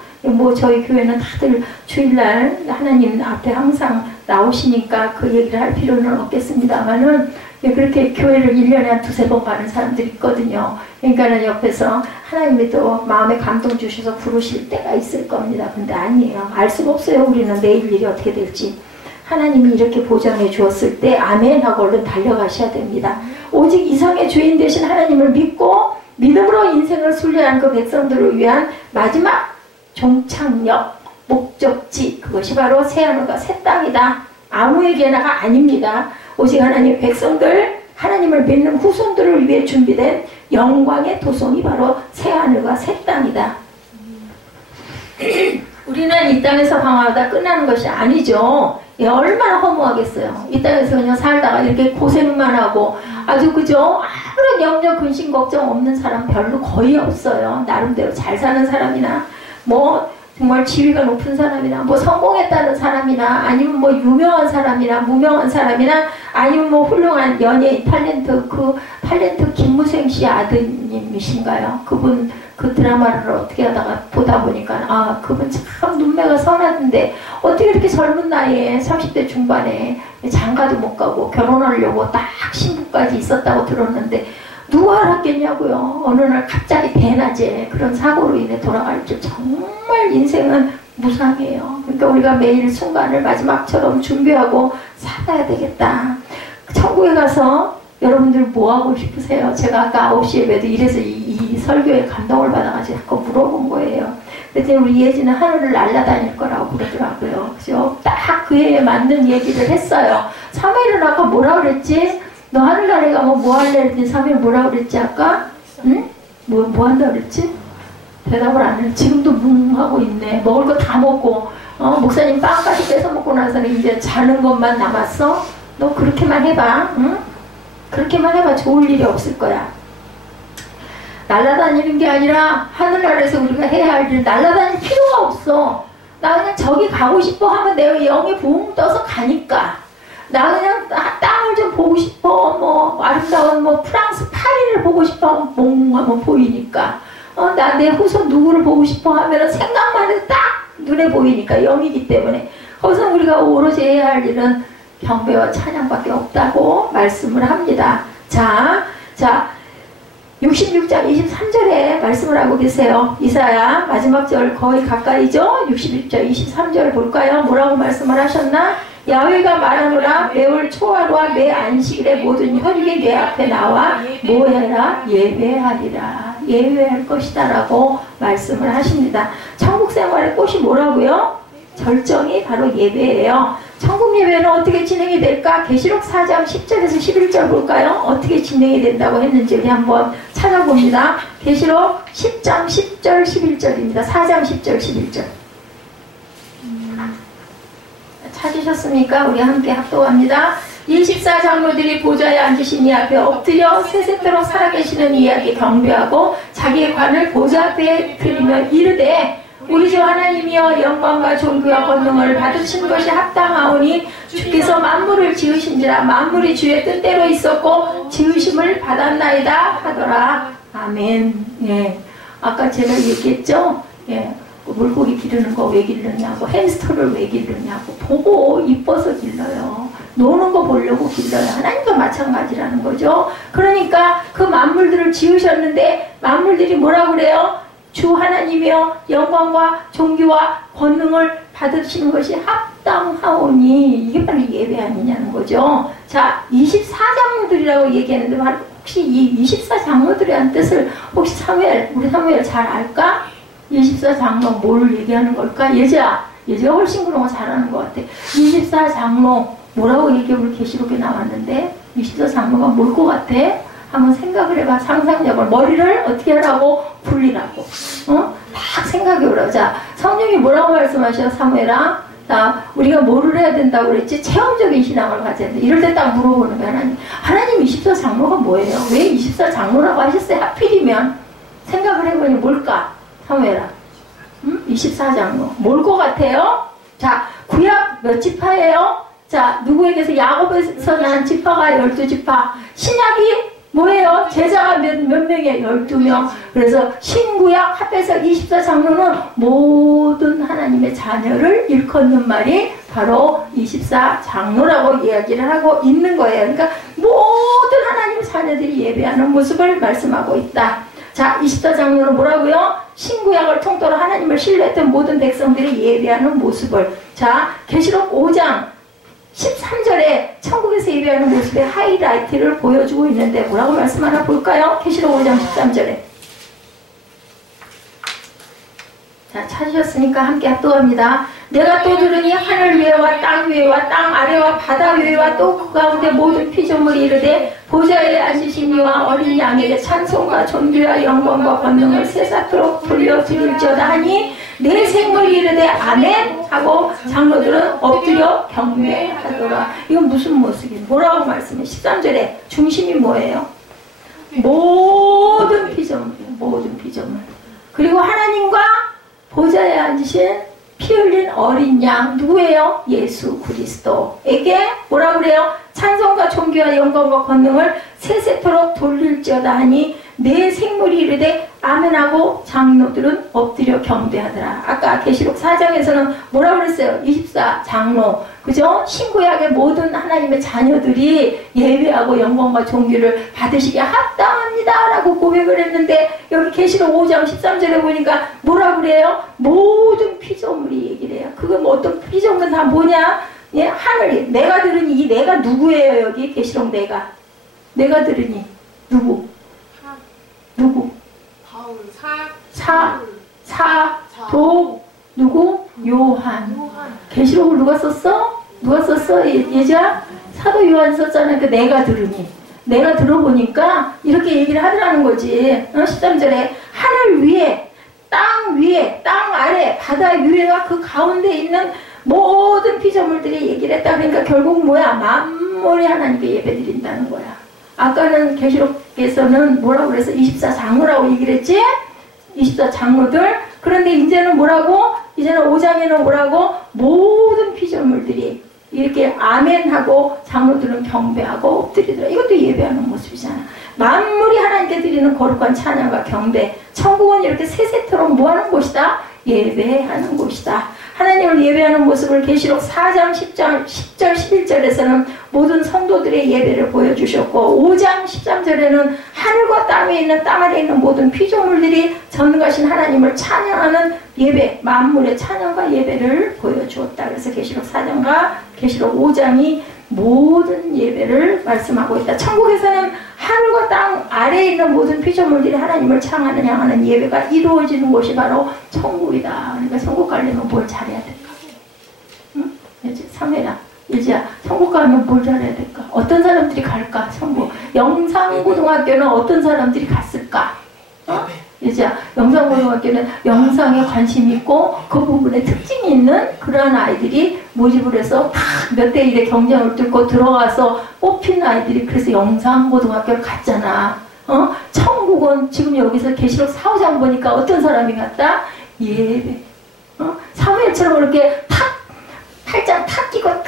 저희 교회는 다들 주일날 하나님 앞에 항상 나오시니까 그 얘기를 할 필요는 없겠습니다만은 그렇게 교회를 1년에 한 2-3번 가는 사람들이 있거든요. 그러니까는 옆에서 하나님이 또 마음에 감동 주셔서 부르실 때가 있을 겁니다. 근데 아니에요. 알 수가 없어요. 우리는 내일 일이 어떻게 될지. 하나님이 이렇게 보장해 주었을 때 아멘 하고 얼른 달려가셔야 됩니다. 오직 이성의 주인 되신 하나님을 믿고 믿음으로 인생을 순례한 그 백성들을 위한 마지막 종착역, 목적지, 그것이 바로 새하늘과 새 땅이다. 아무에게나가 아닙니다. 오직 하나님의 백성들, 하나님을 믿는 후손들을 위해 준비된 영광의 도성이 바로 새하늘과 새 땅이다. 우리는 이 땅에서 방황하다 끝나는 것이 아니죠. 얼마나 허무하겠어요. 이 땅에서 그냥 살다가 이렇게 고생만 하고 아주 그죠? 아무런 염려 근심 걱정 없는 사람 별로 거의 없어요. 나름대로 잘 사는 사람이나 정말 지위가 높은 사람이나 성공했다는 사람이나 아니면 유명한 사람이나 무명한 사람이나 아니면 훌륭한 연예인 탤런트 김무생 씨 아드님이신가요? 그분 그 드라마를 어떻게 하다가 보다 보니까 그분 참 눈매가 선하던데 어떻게 이렇게 젊은 나이에 30대 중반에 장가도 못 가고 결혼하려고 딱 신부까지 있었다고 들었는데 누가 알았겠냐고요. 어느 날 갑자기 대낮에 그런 사고로 인해 돌아갈 줄. 정말 인생은 무상해요. 그러니까 우리가 매일 순간을 마지막처럼 준비하고 살아야 되겠다. 천국에 가서 여러분들 뭐 하고 싶으세요? 제가 아까 9시 예배도 이래서 이 설교에 감동을 받아가지고 자꾸 물어본 거예요. 그랬더니 우리 예지는 하늘을 날아다닐 거라고 그러더라고요. 그죠? 딱 그에 맞는 얘기를 했어요. 사무엘은 아까 뭐라 그랬지? 너 하늘나라에 가면 뭐 할래? 그랬더니 사무엘 뭐라 그랬지 아까? 응? 뭐 한다 그랬지? 대답을 안 해. 지금도 하고 있네. 먹을 거 다 먹고 목사님 빵까지 뺏어 먹고 나서는 이제 자는 것만 남았어? 너 그렇게만 해봐. 응? 그렇게만 해봐. 좋을 일이 없을 거야. 날아다니는 게 아니라 하늘나라에서 우리가 해야 할 일, 날아다닐 필요가 없어. 나 그냥 저기 가고 싶어 하면 내 영이 붕 떠서 가니까. 나 그냥 땅을 좀 보고 싶어. 아름다운 프랑스 파리를 보고 싶어 하면 몽 하면 보이니까. 나 내 후손 누구를 보고 싶어 하면 생각만 해도 딱 눈에 보이니까, 영이기 때문에. 거기서 우리가 오로지 해야 할 일은 경배와 찬양밖에 없다고 말씀을 합니다. 자, 66장 23절에 말씀을 하고 계세요. 이사야 마지막 절 거의 가까이죠. 61절 23절 볼까요? 뭐라고 말씀을 하셨나? 야훼가 말하노라 매월 초하루와 매 안식일에 모든 혈육이 내 앞에 나와 뭐해라? 예배하리라. 예배할 것이다 라고 말씀을 하십니다. 천국 생활의 꽃이 뭐라고요? 절정이 바로 예배예요. 천국 예배는 어떻게 진행이 될까? 계시록 4장 10절에서 11절 볼까요? 어떻게 진행이 된다고 했는지 우리 한번 찾아봅니다. 계시록 10장 10절 11절입니다. 4장 10절 11절. 찾으셨습니까? 우리 함께 합독합니다. 24장로들이 보좌에 앉으신 이 앞에 엎드려 세세토록 살아계시는 이에게 경배하고 자기의 관을 보좌 앞에 드리며 이르되 우리 주 하나님이여 영광과 존귀와 권능을 받으신 것이 합당하오니 주께서 만물을 지으신지라 만물이 주의 뜻대로 있었고 지으심을 받았나이다 하더라. 아멘. 예. 아까 제가 얘기했죠? 예. 물고기 기르는 거 왜 기르냐고, 햄스터를 왜 기르냐고, 보고 이뻐서 길러요. 노는 거 보려고 길러요. 하나님도 마찬가지라는 거죠. 그러니까 그 만물들을 지으셨는데 만물들이 뭐라고 그래요? 주 하나님이여 영광과 존귀와 권능을 받으시는 것이 합당하오니, 이게 바로 예배 아니냐는 거죠. 자, 24장로들이라고 얘기했는데 바로 혹시 이 24장로들에 대한 뜻을 혹시 우리 사무엘 잘 알까? 24장로 뭘 얘기하는 걸까? 예지가 훨씬 그런 거 잘하는 것 같아. 24장로 뭐라고 얘기해? 우리 계시록에 나왔는데 24장로가 뭘 것 같아? 한번 생각을 해봐. 상상력을. 머리를 어떻게 하라고? 굴리라고. 막 생각해 보라고. 자, 성령이 뭐라고 말씀하셔? 사무엘아, 우리가 뭐를 해야 된다고 그랬지? 체험적인 신앙을 가져야 돼. 이럴 때 딱 물어보는 거야. 하나님 24장로가 뭐예요? 왜 24장로라고 하셨어요? 하필이면 생각을 해보니 뭘까? 사무엘아, 24장로 뭘 것 같아요? 자, 구약 몇 지파예요? 자, 누구에게서? 야곱에서 난 지파가 12지파. 신약이 뭐예요? 제자가 몇 명이에요? 12명. 그래서 신구약 합해서 24장로는 모든 하나님의 자녀를 일컫는 말이 바로 24장로라고 이야기를 하고 있는 거예요. 그러니까 모든 하나님의 자녀들이 예배하는 모습을 말씀하고 있다. 자, 24장로는 뭐라고요? 신구약을 통틀어 하나님을 신뢰했던 모든 백성들이 예배하는 모습을. 자, 계시록 5장 13절에 천국에서 예배하는 모습의 하이라이트를 보여주고 있는데 뭐라고 말씀하나 볼까요? 계시록 5장 13절에. 자, 찾으셨으니까 함께 합독합니다. 내가 또 들으니 하늘 위에와 땅 위에와 땅 아래와 바다 위에와 또 그 가운데 모든 피조물이 이르되 보좌에 앉으신 이와 어린 양에게 찬송과 존귀와 영광과 권능을 새삼토록 돌려드릴지어다 하니 내 생물이 이르되 아멘 하고 장로들은 엎드려 경배하더라. 이건 무슨 모습이에요? 뭐라고 말씀해? 13절에 중심이 뭐예요? 모든 피조물, 모든 피조물. 그리고 하나님과 보좌에 앉으신 피 흘린 어린 양 누구예요? 예수 그리스도에게 뭐라 그래요? 찬송과 존귀와 영광과 권능을 세세토록 돌릴지어다 하니 내 생물이 이르되 아멘하고 장로들은 엎드려 경배하더라. 아까 계시록 4장에서는 뭐라 그랬어요? 24장로, 그죠? 신구약의 모든 하나님의 자녀들이 예배하고 영광과 존귀를 받으시기에 합당합니다 라고 고백을 했는데 여기 계시록 5장 13절에 보니까 뭐라 그래요? 모든 피조물이 얘기를 해요. 그건 뭐 어떤 피조물은 다 뭐냐? 예, 하늘이. 내가 들으니 이 내가 누구예요? 여기 계시록 내가 들으니 누구? 누구? 바울, 도, 누구? 요한. 계시록을 누가 썼어? 누가 썼어? 예자? 사도 요한 썼잖아요. 그 내가 들으니. 내가 들어보니까 이렇게 얘기를 하더라는 거지. 13절에 하늘 위에, 땅 아래, 바다 위에와 그 가운데 있는 모든 피조물들이 얘기를 했다. 그러니까 결국 뭐야? 만물이 하나님께 예배드린다는 거야. 아까는 계시록에서는 뭐라고 그래서 24장로라고 얘기를 했지? 24장로들. 그런데 이제는 뭐라고? 이제는 5장에는 뭐라고? 모든 피조물들이 이렇게 아멘하고 장로들은 경배하고 엎드리더라. 이것도 예배하는 모습이잖아. 만물이 하나님께 드리는 거룩한 찬양과 경배. 천국은 이렇게 세세토록 뭐하는 곳이다? 예배하는 곳이다. 하나님을 예배하는 모습을 계시록 4장 10절 11절에서는 모든 성도들의 예배를 보여주셨고 5장 13절에는 하늘과 땅에 있는 땅 아래에 있는 모든 피조물들이 전능하신 하나님을 찬양하는 예배, 만물의 찬양과 예배를 보여주었다. 그래서 계시록 4장과 계시록 5장이 모든 예배를 말씀하고 있다. 천국에서는 하늘과 땅 아래에 있는 모든 피조물들이 하나님을 향하는 향하는 예배가 이루어지는 곳이 바로 천국이다. 그러니까 천국 가려면 뭘 잘해야 될까? 응? 사매라, 일지야, 천국 가면 뭘 잘해야 될까? 어떤 사람들이 갈까? 천국. 영상고등학교는 어떤 사람들이 갔을까? 어? 이제 영상고등학교는 영상에 관심이 있고 그 부분에 특징이 있는 그런 아이들이 모집을 해서 다 몇 대 1의 경쟁을 뚫고 들어가서 뽑힌 아이들이 그래서 영상고등학교를 갔잖아. 천국은 지금 여기서 계시록 4, 5장 보니까 어떤 사람이 갔다? 예배. 사무엘처럼 그렇게 팔짱 탁 끼고 탁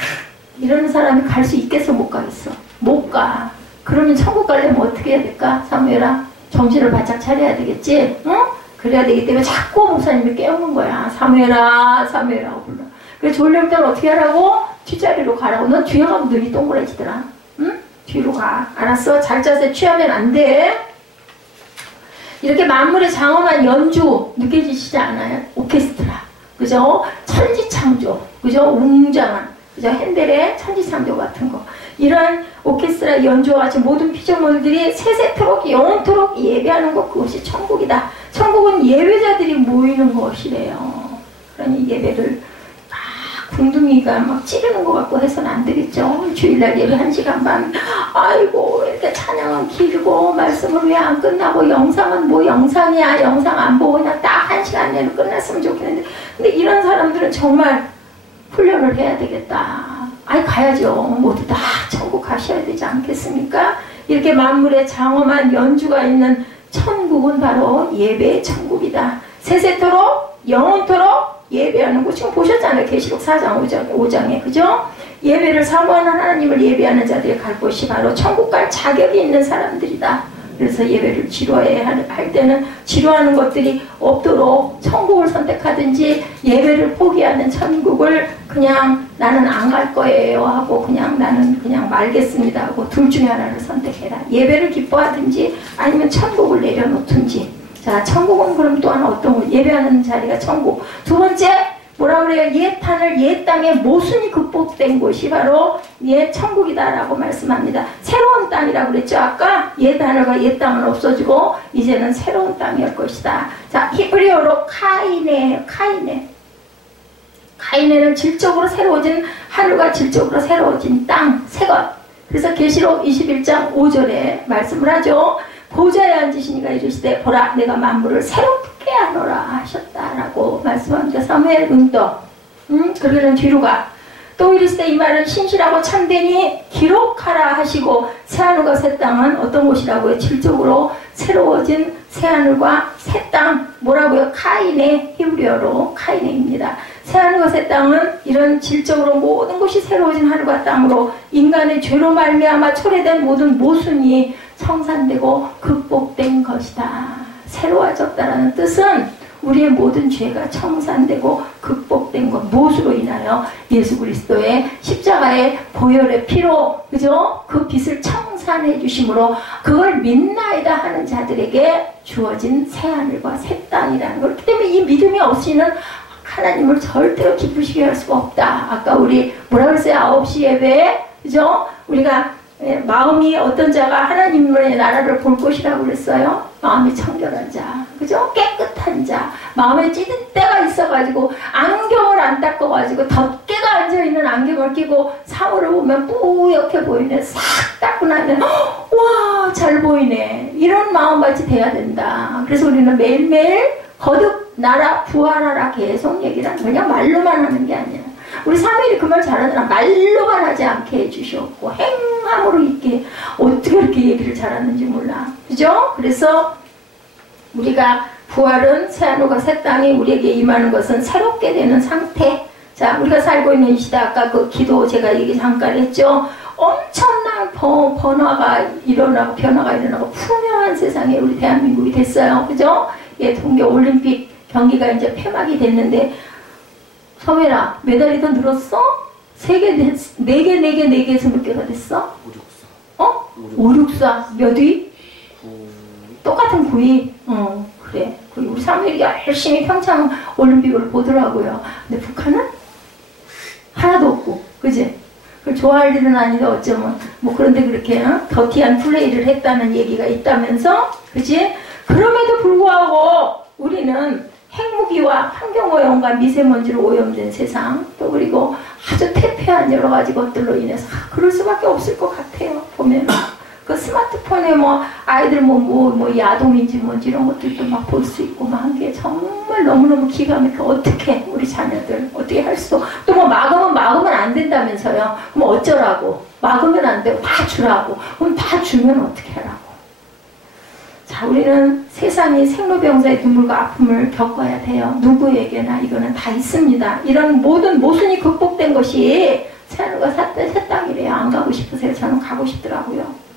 이러는 사람이 갈 수 있겠어? 못 가겠어? 못 가. 그러면 천국 가려면 어떻게 해야 될까? 사무엘아? 정신을 바짝 차려야 되겠지? 응? 그래야 되기 때문에 자꾸 목사님이 깨우는 거야. 사무엘아, 사무엘아 불러. 그래서 졸릴 때는 어떻게 하라고? 뒷자리로 가라고. 넌 뒤에 가면 눈이 동그래지더라. 응? 뒤로 가. 알았어? 잘 자세 취하면 안 돼. 이렇게 만물의 장엄한 연주 느껴지시지 않아요? 오케스트라. 그죠? 천지창조. 그죠? 웅장한. 그죠? 핸델의 천지창조 같은 거. 이런 오케스트라 연주와 같이 모든 피조물들이 세세토록 영원토록 예배하는 것, 그것이 천국이다. 천국은 예배자들이 모이는 것이래요. 그러니 예배를 궁둥이가 막 찌르는 것 같고 해서는 안 되겠죠. 주일날 예배 1시간 반. 아이고 이렇게 찬양은 길고 말씀은 왜 안 끝나고 영상은 뭐 영상이야. 영상 안 보고 그냥 딱 1시간 내로 끝났으면 좋겠는데, 근데 이런 사람들은 정말 훈련을 해야 되겠다. 아이 가야죠. 모두 다 천국 가셔야 되지 않겠습니까? 이렇게 만물의 장엄한 연주가 있는 천국은 바로 예배의 천국이다. 세세토록 영원토록 예배하는 곳. 지금 보셨잖아요. 계시록 4장 5장에 그죠? 예배를 사모하는 하나님을 예배하는 자들이 갈 곳이 바로 천국 갈 자격이 있는 사람들이다. 그래서 예배를 할 때는 지루하는 것들이 없도록 천국을 선택하든지 예배를 포기하는 천국을 그냥 나는 안 갈 거예요 하고 그냥 나는 그냥 말겠습니다 하고 둘 중에 하나를 선택해라. 예배를 기뻐하든지 아니면 천국을 내려놓든지. 자, 천국은 그럼 또 하나 어떤 거? 예배하는 자리가 천국. 두 번째 뭐라 그래요? 옛 하늘, 옛 땅의 모순이 극복된 곳이 바로 옛 천국이다라고 말씀합니다. 새로운 땅이라고 그랬죠. 아까 옛 하늘과 옛 땅은 없어지고 이제는 새로운 땅일 것이다. 자, 히브리어로 카이네는 질적으로 새로워진 하늘과 질적으로 새로워진 땅, 새것. 그래서 계시록 21장 5절에 말씀을 하죠. 보좌에 앉으시니가 이르시되 보라 내가 만물을 새롭게 하노라 하셨다라고 말씀합니다. 사무엘 눈떠. 그러기는 뒤로 가. 또 이르시되 이 말은 신실하고 참되니 기록하라 하시고 새하늘과 새 땅은 어떤 곳이라고요? 질적으로 새로워진 새하늘과 새 땅. 뭐라고요? 카이네, 히브리어로 카이네입니다. 새하늘과 새 땅은 이런 질적으로 모든 것이 새로워진 하늘과 땅으로 인간의 죄로 말미암아 초래된 모든 모순이 청산되고 극복된 것이다. 새로워졌다라는 뜻은 우리의 모든 죄가 청산되고 극복된 것, 무엇으로 인하여? 예수 그리스도의 십자가의 보혈의 피로, 그죠? 그 빛을 청산해 주심으로 그걸 믿나이다 하는 자들에게 주어진 새하늘과 새 땅이라는 것. 그렇기 때문에 이 믿음이 없이는 하나님을 절대로 기쁘시게 할 수가 없다. 아까 우리 뭐라 그랬어요? 9시 예배에, 그죠? 우리가 마음이 어떤 자가 하나님의 나라를 볼 것이라고 그랬어요? 마음이 청결한 자, 그죠? 깨끗한 자, 마음에 찌든 때가 있어가지고 안경을 안 닦아가지고 덮개가 앉아있는 안경을 끼고 사물을 보면 뿌옇게 보이네. 싹 닦고 나면 와, 잘 보이네. 이런 마음같이 돼야 된다. 그래서 우리는 매일매일 거듭 나라 부활하라 계속 얘기를 하는 거냐? 말로만 하는 게 아니야. 우리 사무엘이 그 말 잘하더라. 말로만 하지 않게 해주셨고 행함으로 있게. 어떻게 그렇게 얘기를 잘하는지 몰라. 그죠? 그래서 우리가 부활은 새하늘과 새 땅이 우리에게 임하는 것은 새롭게 되는 상태. 자, 우리가 살고 있는 이 시대, 아까 그 기도 제가 얘기 잠깐 했죠. 엄청난 변화가 일어나고 풍요한 세상에 우리 대한민국이 됐어요. 그죠? 예, 동계 올림픽 경기가 이제 폐막이 됐는데 서민아, 메달이 더 늘었어? 3개, 4개, 4개, 4개에서 몇 개가 됐어? 5, 6, 4. 어? 5, 6, 4. 몇 위? 9. 똑같은 9위. 그래. 우리 사람들이 열심히 평창 올림픽을 보더라고요. 근데 북한은 하나도 없고, 그지? 그걸 좋아할 일은 아닌데 어쩌면 뭐 그런데 그렇게 더티한 플레이를 했다는 얘기가 있다면서, 그지? 그럼에도 불구하고 우리는 핵무기와 환경오염과 미세먼지로 오염된 세상, 또 그리고 아주 태폐한 여러 가지 것들로 인해서 그럴 수밖에 없을 것 같아요. 보면 그 스마트폰에 뭐 아이들 뭐 야동인지 뭔지 이런 것들도 막 볼 수 있고 막 한 게 정말 너무너무 기가 막혀. 어떻게 우리 자녀들 어떻게 할 수도, 또 뭐 막으면 안 된다면서요. 그럼 어쩌라고? 막으면 안 되고 다 주라고. 그럼 다 주면 어떻게 하라고? 자, 우리는 세상이 생로병사의 눈물과 아픔을 겪어야 돼요. 누구에게나 이거는 다 있습니다. 이런 모든 모순이 극복된 것이 새하늘과 새 땅이래요. 안 가고 싶으세요? 저는 가고 싶더라고요.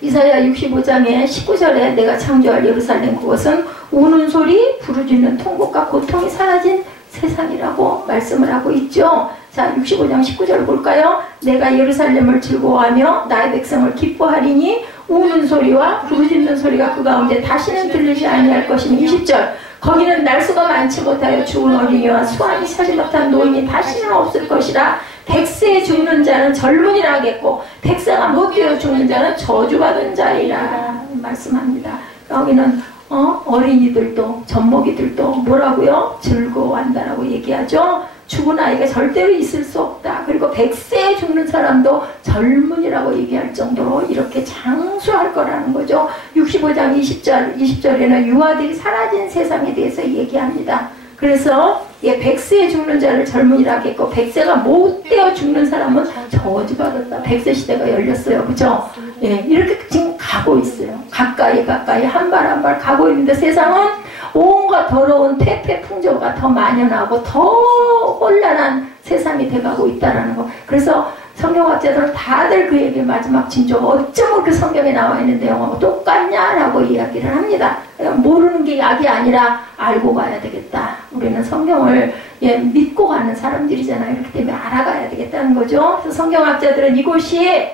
이사야 65장의 19절에 내가 창조할 예루살렘, 그것은 우는 소리, 부르짖는 통곡과 고통이 사라진 세상이라고 말씀을 하고 있죠. 자, 65장 19절 볼까요? 내가 예루살렘을 즐거워하며 나의 백성을 기뻐하리니 우는 소리와 부르짖는 소리가 그 가운데 다시는 들리지 아니할 것이니. 20절, 거기는 날수가 많지 못하여 죽은 어린이와 수완이 차지 못한 노인이 다시는 없을 것이라. 백세에 죽는 자는 젊은이라 하겠고 백세가 못 되어 죽는 자는 저주받은 자이라 말씀합니다. 여기는 어린이들도 젖먹이들도 뭐라고요? 즐거워한다라고 얘기하죠. 죽은 아이가 절대로 있을 수 없다. 그리고 백세에 죽는 사람도 젊은이라고 얘기할 정도로 이렇게 장수할 거라는 거죠. 65장 20절에는 유아들이 사라진 세상에 대해서 얘기합니다. 그래서 백세에 죽는 자를 젊은이라 하겠고 백세가 못 되어 죽는 사람은 저주받았다. 백세 시대가 열렸어요. 그죠? 예, 이렇게 지금 가고 있어요. 가까이 한 발 한 발 가고 있는데 세상은 온갖 더러운 퇴폐 풍조가 더 만연하고 더 혼란한 세상이 돼가고 있다는 거. 그래서 성경학자들은 다들 그에게 마지막 징조가 어쩌면 그 성경에 나와 있는 내용하고 똑같냐라고 이야기를 합니다. 모르는 게 약이 아니라 알고 가야 되겠다. 우리는 성경을 믿고 가는 사람들이잖아요. 그렇기 때문에 알아가야 되겠다는 거죠. 그래서 성경학자들은 이곳이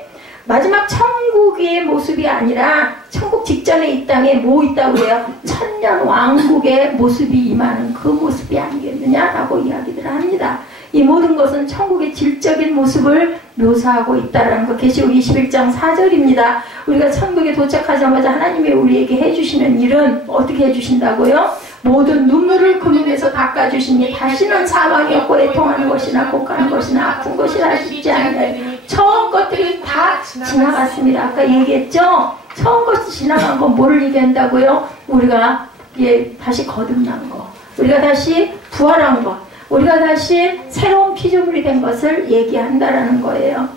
마지막 천국의 모습이 아니라 천국 직전에 이 땅에 뭐 있다고 해요? 천년 왕국의 모습이 임하는 그 모습이 아니겠느냐라고 이야기를 합니다. 이 모든 것은 천국의 질적인 모습을 묘사하고 있다는 거. 계시록 21장 4절입니다. 우리가 천국에 도착하자마자 하나님이 우리에게 해주시는 일은 어떻게 해주신다고요? 모든 눈물을 그 눈에서 닦아주시니 다시는 사망이 없고 애통하는 것이나 곡하는 것이나 아픈 것이나 쉽지 않아요. 처음 것들이 다 지나갔습니다. 아까 얘기했죠? 처음 것이 지나간 건 뭐를 얘기한다고요? 우리가 다시 거듭난 거, 우리가 다시 부활한 것, 우리가 다시 새로운 피조물이 된 것을 얘기한다라는 거예요.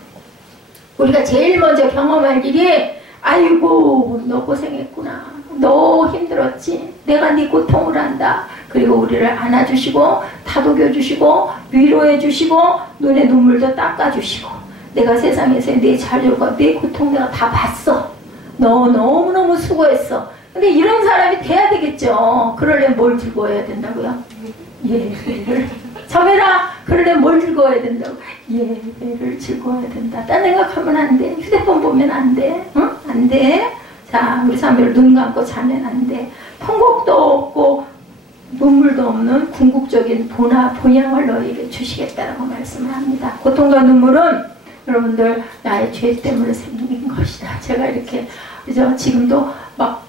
우리가 제일 먼저 경험할 일이 아이고 너 고생했구나, 너 힘들었지, 내가 네 고통을 안다. 그리고 우리를 안아주시고 다독여주시고 위로해주시고 눈에 눈물도 닦아주시고 내가 세상에서 내 자료가 내 고통 내가 다 봤어. 너 너무너무 수고했어. 근데 이런 사람이 돼야 되겠죠. 그러려면 뭘 들고 와야 된다고요? 예배를. 자매라, 그러려면 뭘 즐거워야 된다고? 예배를 즐거워야 된다. 딴 생각하면 안 돼. 휴대폰 보면 안 돼. 응? 안 돼. 자, 우리 자매를 눈 감고 자면 안 돼. 통곡도 없고 눈물도 없는 궁극적인 본향을 너에게 주시겠다라고 말씀을 합니다. 고통과 눈물은 여러분들 나의 죄 때문에 생긴 것이다. 제가 이렇게 그죠? 지금도 막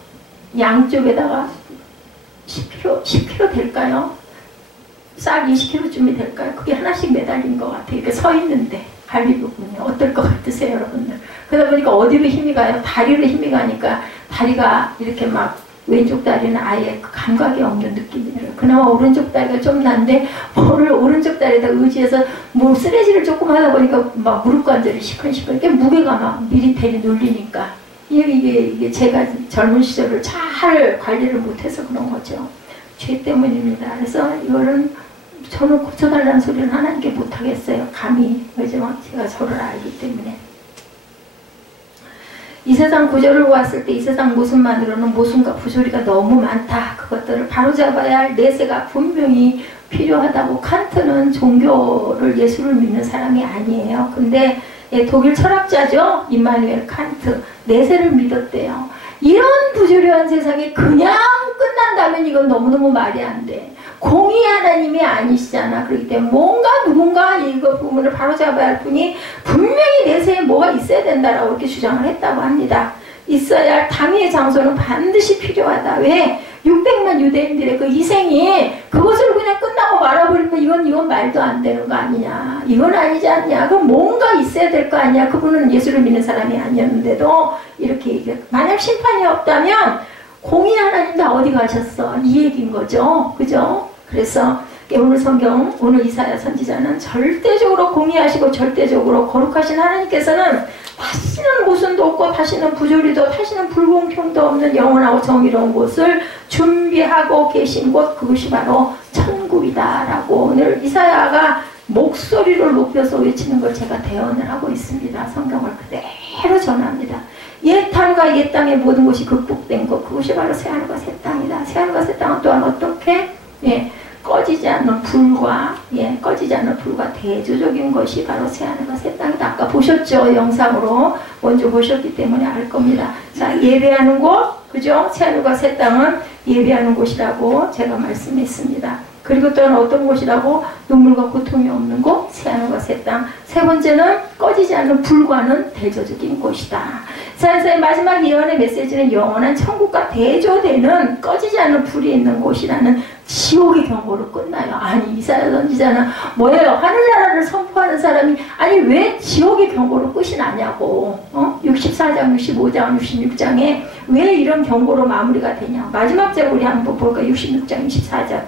양쪽에다가 10kg 될까요? 싹 20kg쯤이 될까요? 그게 하나씩 매달린 것 같아요. 이렇게 서 있는데 발리 부분이 어떨 것 같으세요, 여러분들? 그러다 보니까 어디로 힘이 가요? 다리로 힘이 가니까 다리가 이렇게 막 왼쪽 다리는 아예 감각이 없는 느낌이 들어요. 그나마 오른쪽 다리가 좀 난데 뭐를 오른쪽 다리에다 의지해서 뭐 쓰레기를 조금 하다 보니까 막 무릎 관절이 시큰시큰. 이게 무게가 막 미리테리 눌리니까 이게 제가 젊은 시절을 잘 관리를 못해서 그런 거죠. 죄 때문입니다. 그래서 이거는 저는 고쳐달라는 소리는 하나님께 못하겠어요. 감히. 왜냐면 제가 저를 알기 때문에. 이 세상 구조를 보았을 때 이 세상 모습만으로는 모순과 부조리가 너무 많다. 그것들을 바로잡아야 할 내세가 분명히 필요하다고. 칸트는 종교를, 예수를 믿는 사람이 아니에요. 근데 독일 철학자죠. 임마누엘 칸트. 내세를 믿었대요. 이런 부조리한 세상에 그냥 끝난다면 이건 너무너무 말이 안 돼. 공의 하나님이 아니시잖아. 그렇기 때문에 뭔가 누군가 이거 부분을 바로잡아야 할 분이 분명히 내세에 뭐가 있어야 된다라고 이렇게 주장을 했다고 합니다. 있어야 할 당위의 장소는 반드시 필요하다. 왜? 600만 유대인들의 그 희생이 그것을 그냥 끝나고 말아버리면 이건 말도 안 되는 거 아니냐. 이건 아니지 않냐. 그럼 뭔가 있어야 될 거 아니야. 그분은 예수를 믿는 사람이 아니었는데도 이렇게 얘기해. 만약 심판이 없다면 공의 하나님 다 어디 가셨어? 이 얘기인 거죠. 그죠? 그래서 오늘 성경, 오늘 이사야 선지자는 절대적으로 공의하시고 절대적으로 거룩하신 하나님께서는 다시는 모순도 없고 다시는 부조리도 다시는 불공평도 없는 영원하고 정의로운 곳을 준비하고 계신 곳, 그것이 바로 천국이다 라고 오늘 이사야가 목소리를 높여서 외치는 걸 제가 대언을 하고 있습니다. 성경을 그대로 전합니다. 옛 땅과 옛 땅의 모든 것이 극복된 것, 그것이 바로 새하늘과 새 땅이다. 새하늘과 새 땅은 또한 어떻게? 꺼지지 않는 불과, 꺼지지 않는 불과 대조적인 것이 바로 새하늘과 새 땅이다. 아까 보셨죠? 영상으로 먼저 보셨기 때문에 알 겁니다. 자, 예배하는 곳, 그죠? 새하늘과 새 땅은 예배하는 곳이라고 제가 말씀했습니다. 그리고 또한 어떤 곳이라고? 눈물과 고통이 없는 곳, 새하늘과 새 땅. 세 번째는 꺼지지 않는 불과는 대조적인 곳이다. 사야서의 마지막 예언의 메시지는 영원한 천국과 대조되는 꺼지지 않는 불이 있는 곳이라는 지옥의 경고로 끝나요. 아니, 이사야 선지자는 뭐예요? 하늘나라를 선포하는 사람이 아니 왜 지옥의 경고로 끝이 나냐고. 64장, 65장, 66장에 왜 이런 경고로 마무리가 되냐. 마지막 절 우리 한번 볼까? 66장, 24절.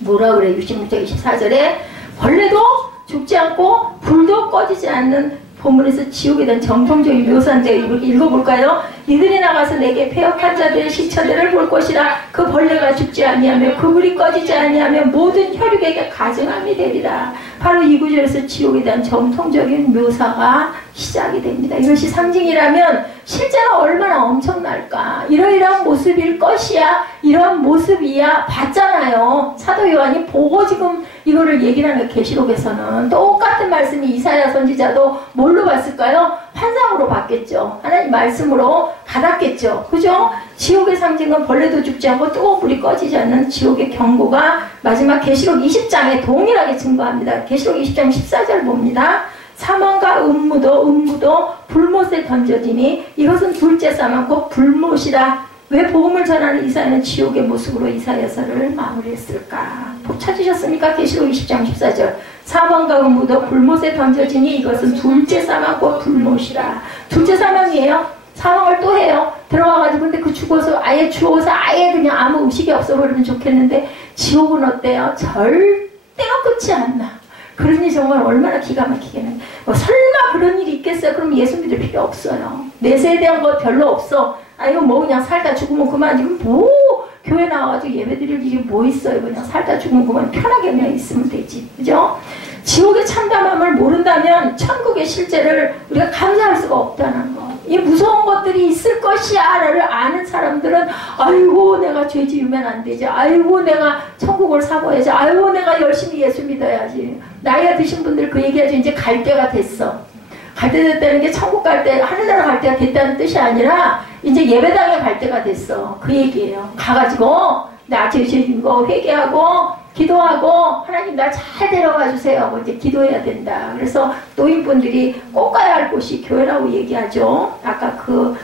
뭐라 그래? 66장 24절에 벌레도 죽지 않고 불도 꺼지지 않는 본문에서 지옥에 대한 정통적인 묘사인데 이렇게 읽어볼까요? 이들이 나가서 내게 패역한 자들의 시체들을 볼 것이라. 그 벌레가 죽지 아니하며 그 불이 꺼지지 아니하며 모든 혈육에게 가증함이 되리라. 바로 이 구절에서 지옥에 대한 정통적인 묘사가 시작이 됩니다. 이것이 상징이라면 실제로 얼마나 엄청날까. 이러이러한 모습일 것이야. 이러한 모습이야. 봤잖아요. 사도 요한이 보고 지금 이거를 얘기를 하는 계시록에서는 똑같은 말씀이 이사야 선지자도 뭘로 봤을까요? 환상으로 봤겠죠. 하나님 말씀으로 받았겠죠. 그죠? 지옥의 상징은 벌레도 죽지 않고 뜨거운 불이 꺼지지 않는 지옥의 경고가 마지막 계시록 20장에 동일하게 증거합니다. 계시록 20장 14절 봅니다. 사망과 음무도 불못에 던져지니 이것은 둘째 사망 곧 불못이라. 왜 복음을 전하는 이사야는 지옥의 모습으로 이사야서를 마무리했을까? 찾으셨습니까? 계시록 20장 14절. 사망과 음무도 불못에 던져지니 이것은 둘째 사망 곧 불못이라. 둘째 사망이에요. 사망을 또 해요. 들어와가지고 근데 그 죽어서 아예 그냥 아무 의식이 없어버리면 좋겠는데 지옥은 어때요? 절대로 끝이 안 나. 그러니 정말 얼마나 기가 막히겠네. 설마 그런 일이 있겠어요? 그럼 예수 믿을 필요 없어요. 내세에 대한 거 별로 없어. 이거 뭐 그냥 살다 죽으면 그만. 이건 뭐 교회 나와가지고 예배 드릴 일이 뭐 있어요. 그냥 살다 죽으면 그만 편하게 그냥 있으면 되지. 그죠? 지옥의 참담함을 모른다면 천국의 실제를 우리가 감사할 수가 없다는 거. 이 무서운 것들이 있을 것이야 라를 아는 사람들은 아이고 내가 죄 지으면 안 되지. 아이고 내가 천국을 사모해야지. 아이고 내가 열심히 예수 믿어야지. 나이가 드신 분들 그 얘기하죠. 이제 갈 때가 됐어. 갈 때 됐다는 게 천국 갈 때, 하늘나라 갈 때가 됐다는 뜻이 아니라 이제 예배당에 갈 때가 됐어. 그 얘기예요. 가가지고 나 죄 지은 거 회개하고 기도하고 하나님 나 잘 데려가 주세요 하고 이제 기도해야 된다. 그래서 노인분들이 꼭 가야 할 곳이 교회라고 얘기하죠. 아까 그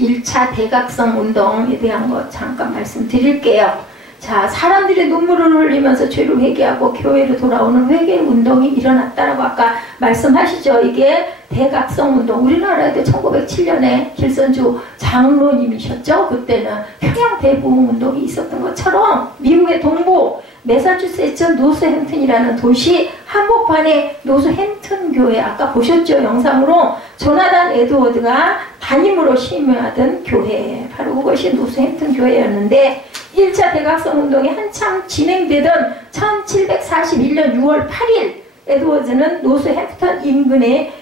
1차 대각성 운동에 대한 거 잠깐 말씀드릴게요. 자, 사람들이 눈물을 흘리면서 죄를 회개하고 교회로 돌아오는 회개 운동이 일어났다라고 아까 말씀하시죠. 이게 대각성 운동. 우리나라에도 1907년에 길선주 장로님이셨죠. 그때는 평양 대부흥 운동이 있었던 것처럼 미국의 동부 매사추세츠 노스햄튼이라는 도시 한복판에 노스햄튼 교회 아까 보셨죠. 영상으로 조나단 에드워드가 담임으로 심의하던 교회 바로 그것이 노스햄튼 교회였는데 1차 대각성 운동이 한참 진행되던 1741년 6월 8일 에드워즈는 노스햄튼 인근에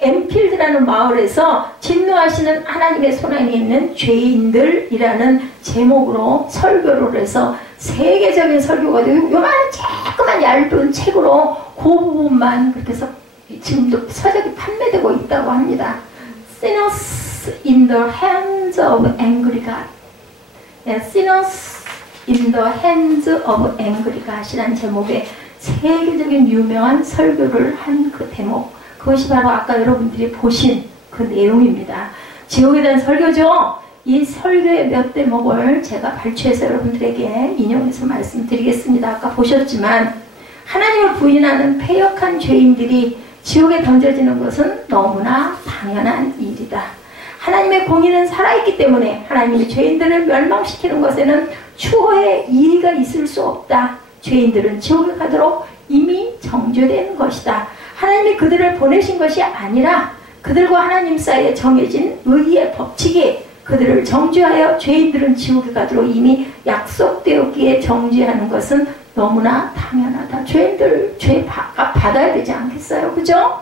엠필드라는 마을에서 진노하시는 하나님의 손안에 있는 죄인들이라는 제목으로 설교를 해서 세계적인 설교가 되고 요만한 조그만 얇은 책으로 그 부분만 그렇게 해서 지금도 서적이 판매되고 있다고 합니다. Sinners in the hands of angry God. Sinners in the hands of angry God이라는 제목의 세계적인 유명한 설교를 한 그 대목, 그것이 바로 아까 여러분들이 보신 그 내용입니다. 지옥에 대한 설교죠. 이 설교의 몇 대목을 제가 발췌해서 여러분들에게 인용해서 말씀드리겠습니다. 아까 보셨지만 하나님을 부인하는 패역한 죄인들이 지옥에 던져지는 것은 너무나 당연한 일이다. 하나님의 공의는 살아있기 때문에 하나님이 죄인들을 멸망시키는 것에는 추호의 이의가 있을 수 없다. 죄인들은 지옥에 가도록 이미 정죄된 것이다. 하나님이 그들을 보내신 것이 아니라 그들과 하나님 사이에 정해진 의의 법칙이 그들을 정죄하여 죄인들은 지옥에 가도록 이미 약속되었기에 정죄하는 것은 너무나 당연하다. 죄인들 죄값 받아야 되지 않겠어요? 그죠?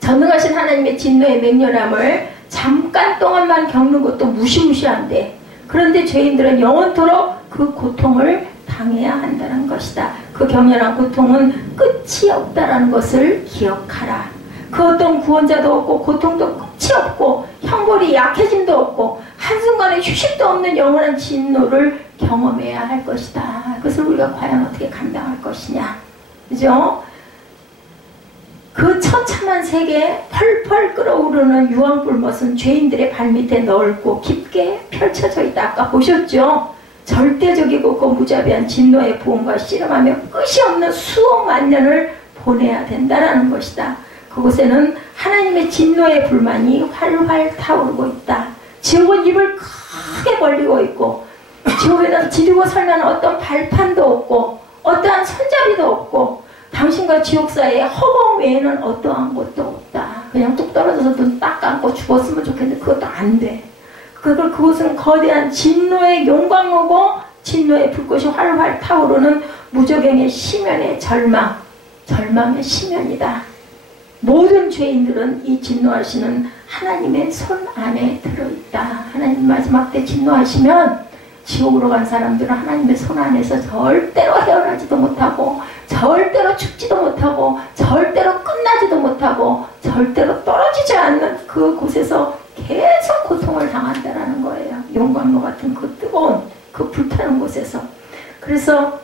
전능하신 하나님의 진노의 맹렬함을 잠깐 동안만 겪는 것도 무시무시한데, 그런데 죄인들은 영원토록 그 고통을 당해야 한다는 것이다. 그 격렬한 고통은 끝이 없다라는 것을 기억하라. 그 어떤 구원자도 없고 고통도 끝이 없고 형벌이 약해짐도 없고 한순간에 휴식도 없는 영원한 진노를 경험해야 할 것이다. 그것을 우리가 과연 어떻게 감당할 것이냐. 그죠? 그 처참한 세계에 펄펄 끓어오르는 유황불못은 죄인들의 발밑에 넓고 깊게 펼쳐져 있다. 아까 보셨죠? 절대적이고 그 무자비한 진노의 보험과 씨름하며 끝이 없는 수억만 년을 보내야 된다는 것이다. 그곳에는 하나님의 진노의 불만이 활활 타오르고 있다. 지옥은 입을 크게 벌리고 있고 지옥에는 지르고 설면 어떤 발판도 없고 어떠한 손잡이도 없고 당신과 지옥 사이에 허공 외에는 어떠한 것도 없다. 그냥 뚝 떨어져서 눈 딱 감고 죽었으면 좋겠는데 그것도 안 돼. 그것은 거대한 진노의 용광로고 진노의 불꽃이 활활 타오르는 무저갱의 심연의 절망의 심연이다. 모든 죄인들은 이 진노하시는 하나님의 손 안에 들어있다. 하나님 마지막 때 진노하시면 지옥으로 간 사람들은 하나님의 손 안에서 절대로 헤어나지도 못하고 절대로 죽지도 못하고 절대로 끝나지도 못하고 절대로 떨어지지 않는 그곳에서 계속 고통을 당한다라는 거예요. 용광로 같은 그 뜨거운 그 불타는 곳에서. 그래서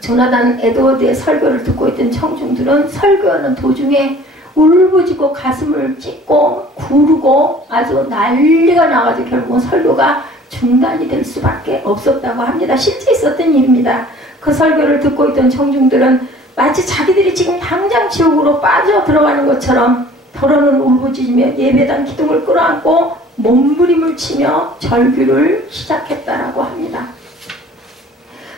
조나단 에드워드의 설교를 듣고 있던 청중들은 설교하는 도중에 울부짖고 가슴을 찢고 구르고 아주 난리가 나가지고 결국은 설교가 중단이 될 수밖에 없었다고 합니다. 실제 있었던 일입니다. 그 설교를 듣고 있던 청중들은 마치 자기들이 지금 당장 지옥으로 빠져 들어가는 것처럼 더러는 울부짖으며 예배당 기둥을 끌어안고 몸부림을 치며 절규를 시작했다라고 합니다.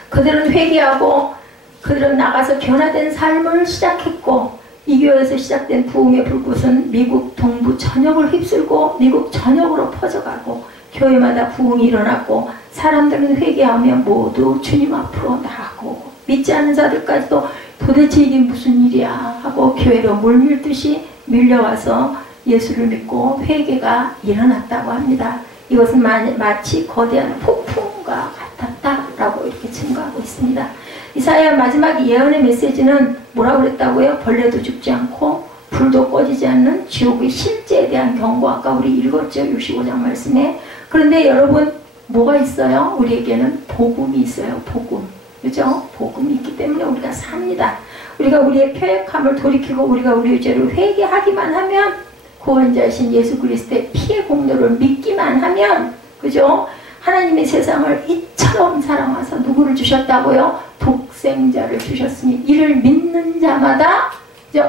그들은 회개하고 그들은 나가서 변화된 삶을 시작했고 이 교회에서 시작된 부흥의 불꽃은 미국 동부 전역을 휩쓸고 미국 전역으로 퍼져가고 교회마다 부흥이 일어났고 사람들은 회개하며 모두 주님 앞으로 나가고 믿지 않는 자들까지도 도대체 이게 무슨 일이야 하고 교회로 물밀듯이 밀려와서 예수를 믿고 회개가 일어났다고 합니다. 이것은 마치 거대한 폭풍과 같았다라고 이렇게 증거하고 있습니다. 이사야 마지막 예언의 메시지는 뭐라고 그랬다고요? 벌레도 죽지 않고 불도 꺼지지 않는 지옥의 실제에 대한 경고. 아까 우리 읽었죠? 65장 말씀에. 그런데 여러분 뭐가 있어요? 우리에게는 복음이 있어요. 복음. 그죠? 복음이 있기 때문에 우리가 삽니다. 우리가 우리의 패역함을 돌이키고 우리가 우리의 죄를 회개하기만 하면 구원자이신 예수 그리스도의 피의 공로를 믿기만 하면, 그죠? 하나님이 세상을 이처럼 사랑하사 누구를 주셨다고요? 독생자를 주셨으니 이를 믿는 자마다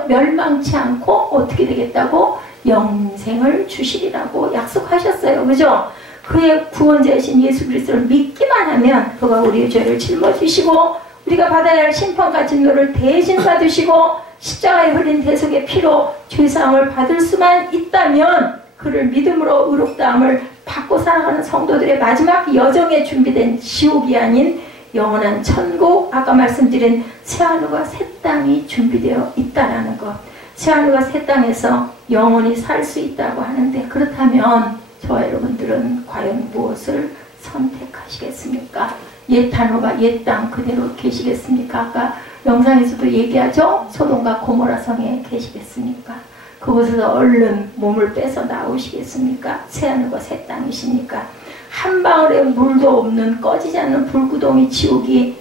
멸망치 않고 어떻게 되겠다고? 영생을 주시리라고 약속하셨어요. 그죠? 그의 구원자이신 예수 그리스도를 믿기만 하면 그가 우리의 죄를 짊어지시고 우리가 받아야 할 심판과 진노를 대신 받으시고 십자가에 흘린 대속의 피로 죄사함을 받을 수만 있다면 그를 믿음으로 의롭다함을 받고 살아가는 성도들의 마지막 여정에 준비된 지옥이 아닌 영원한 천국, 아까 말씀드린 새하늘과 새 땅이 준비되어 있다는 것. 새하늘과 새 땅에서 영원히 살 수 있다고 하는데, 그렇다면 저와 여러분들은 과연 무엇을 선택하시겠습니까? 옛 하늘과 옛 땅 그대로 계시겠습니까? 아까 영상에서도 얘기하죠? 소돔과 고모라 성에 계시겠습니까? 그곳에서 얼른 몸을 빼서 나오시겠습니까? 새하늘과 새 땅이시니까. 한 방울의 물도 없는 꺼지지 않는 불구덩이 지옥이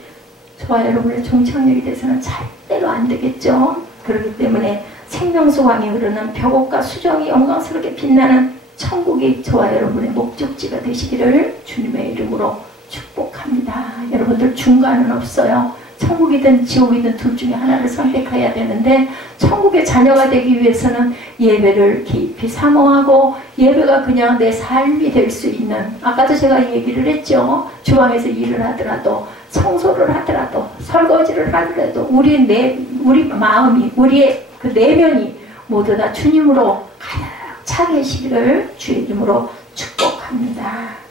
저와 여러분의 종착역이 돼서는 절대로 안 되겠죠. 그렇기 때문에 생명수강이 흐르는 벽옥과 수정이 영광스럽게 빛나는 천국이 저와 여러분의 목적지가 되시기를 주님의 이름으로 축복합니다. 여러분들 중간은 없어요. 천국이든 지옥이든 둘 중에 하나를 선택해야 되는데, 천국의 자녀가 되기 위해서는 예배를 깊이 사모하고 예배가 그냥 내 삶이 될 수 있는, 아까도 제가 얘기를 했죠. 주방에서 일을 하더라도, 청소를 하더라도, 설거지를 하더라도 우리 마음이, 우리의 그 내면이 모두 다 주님으로 가득 차 계시기를 주의 이름으로 축복합니다.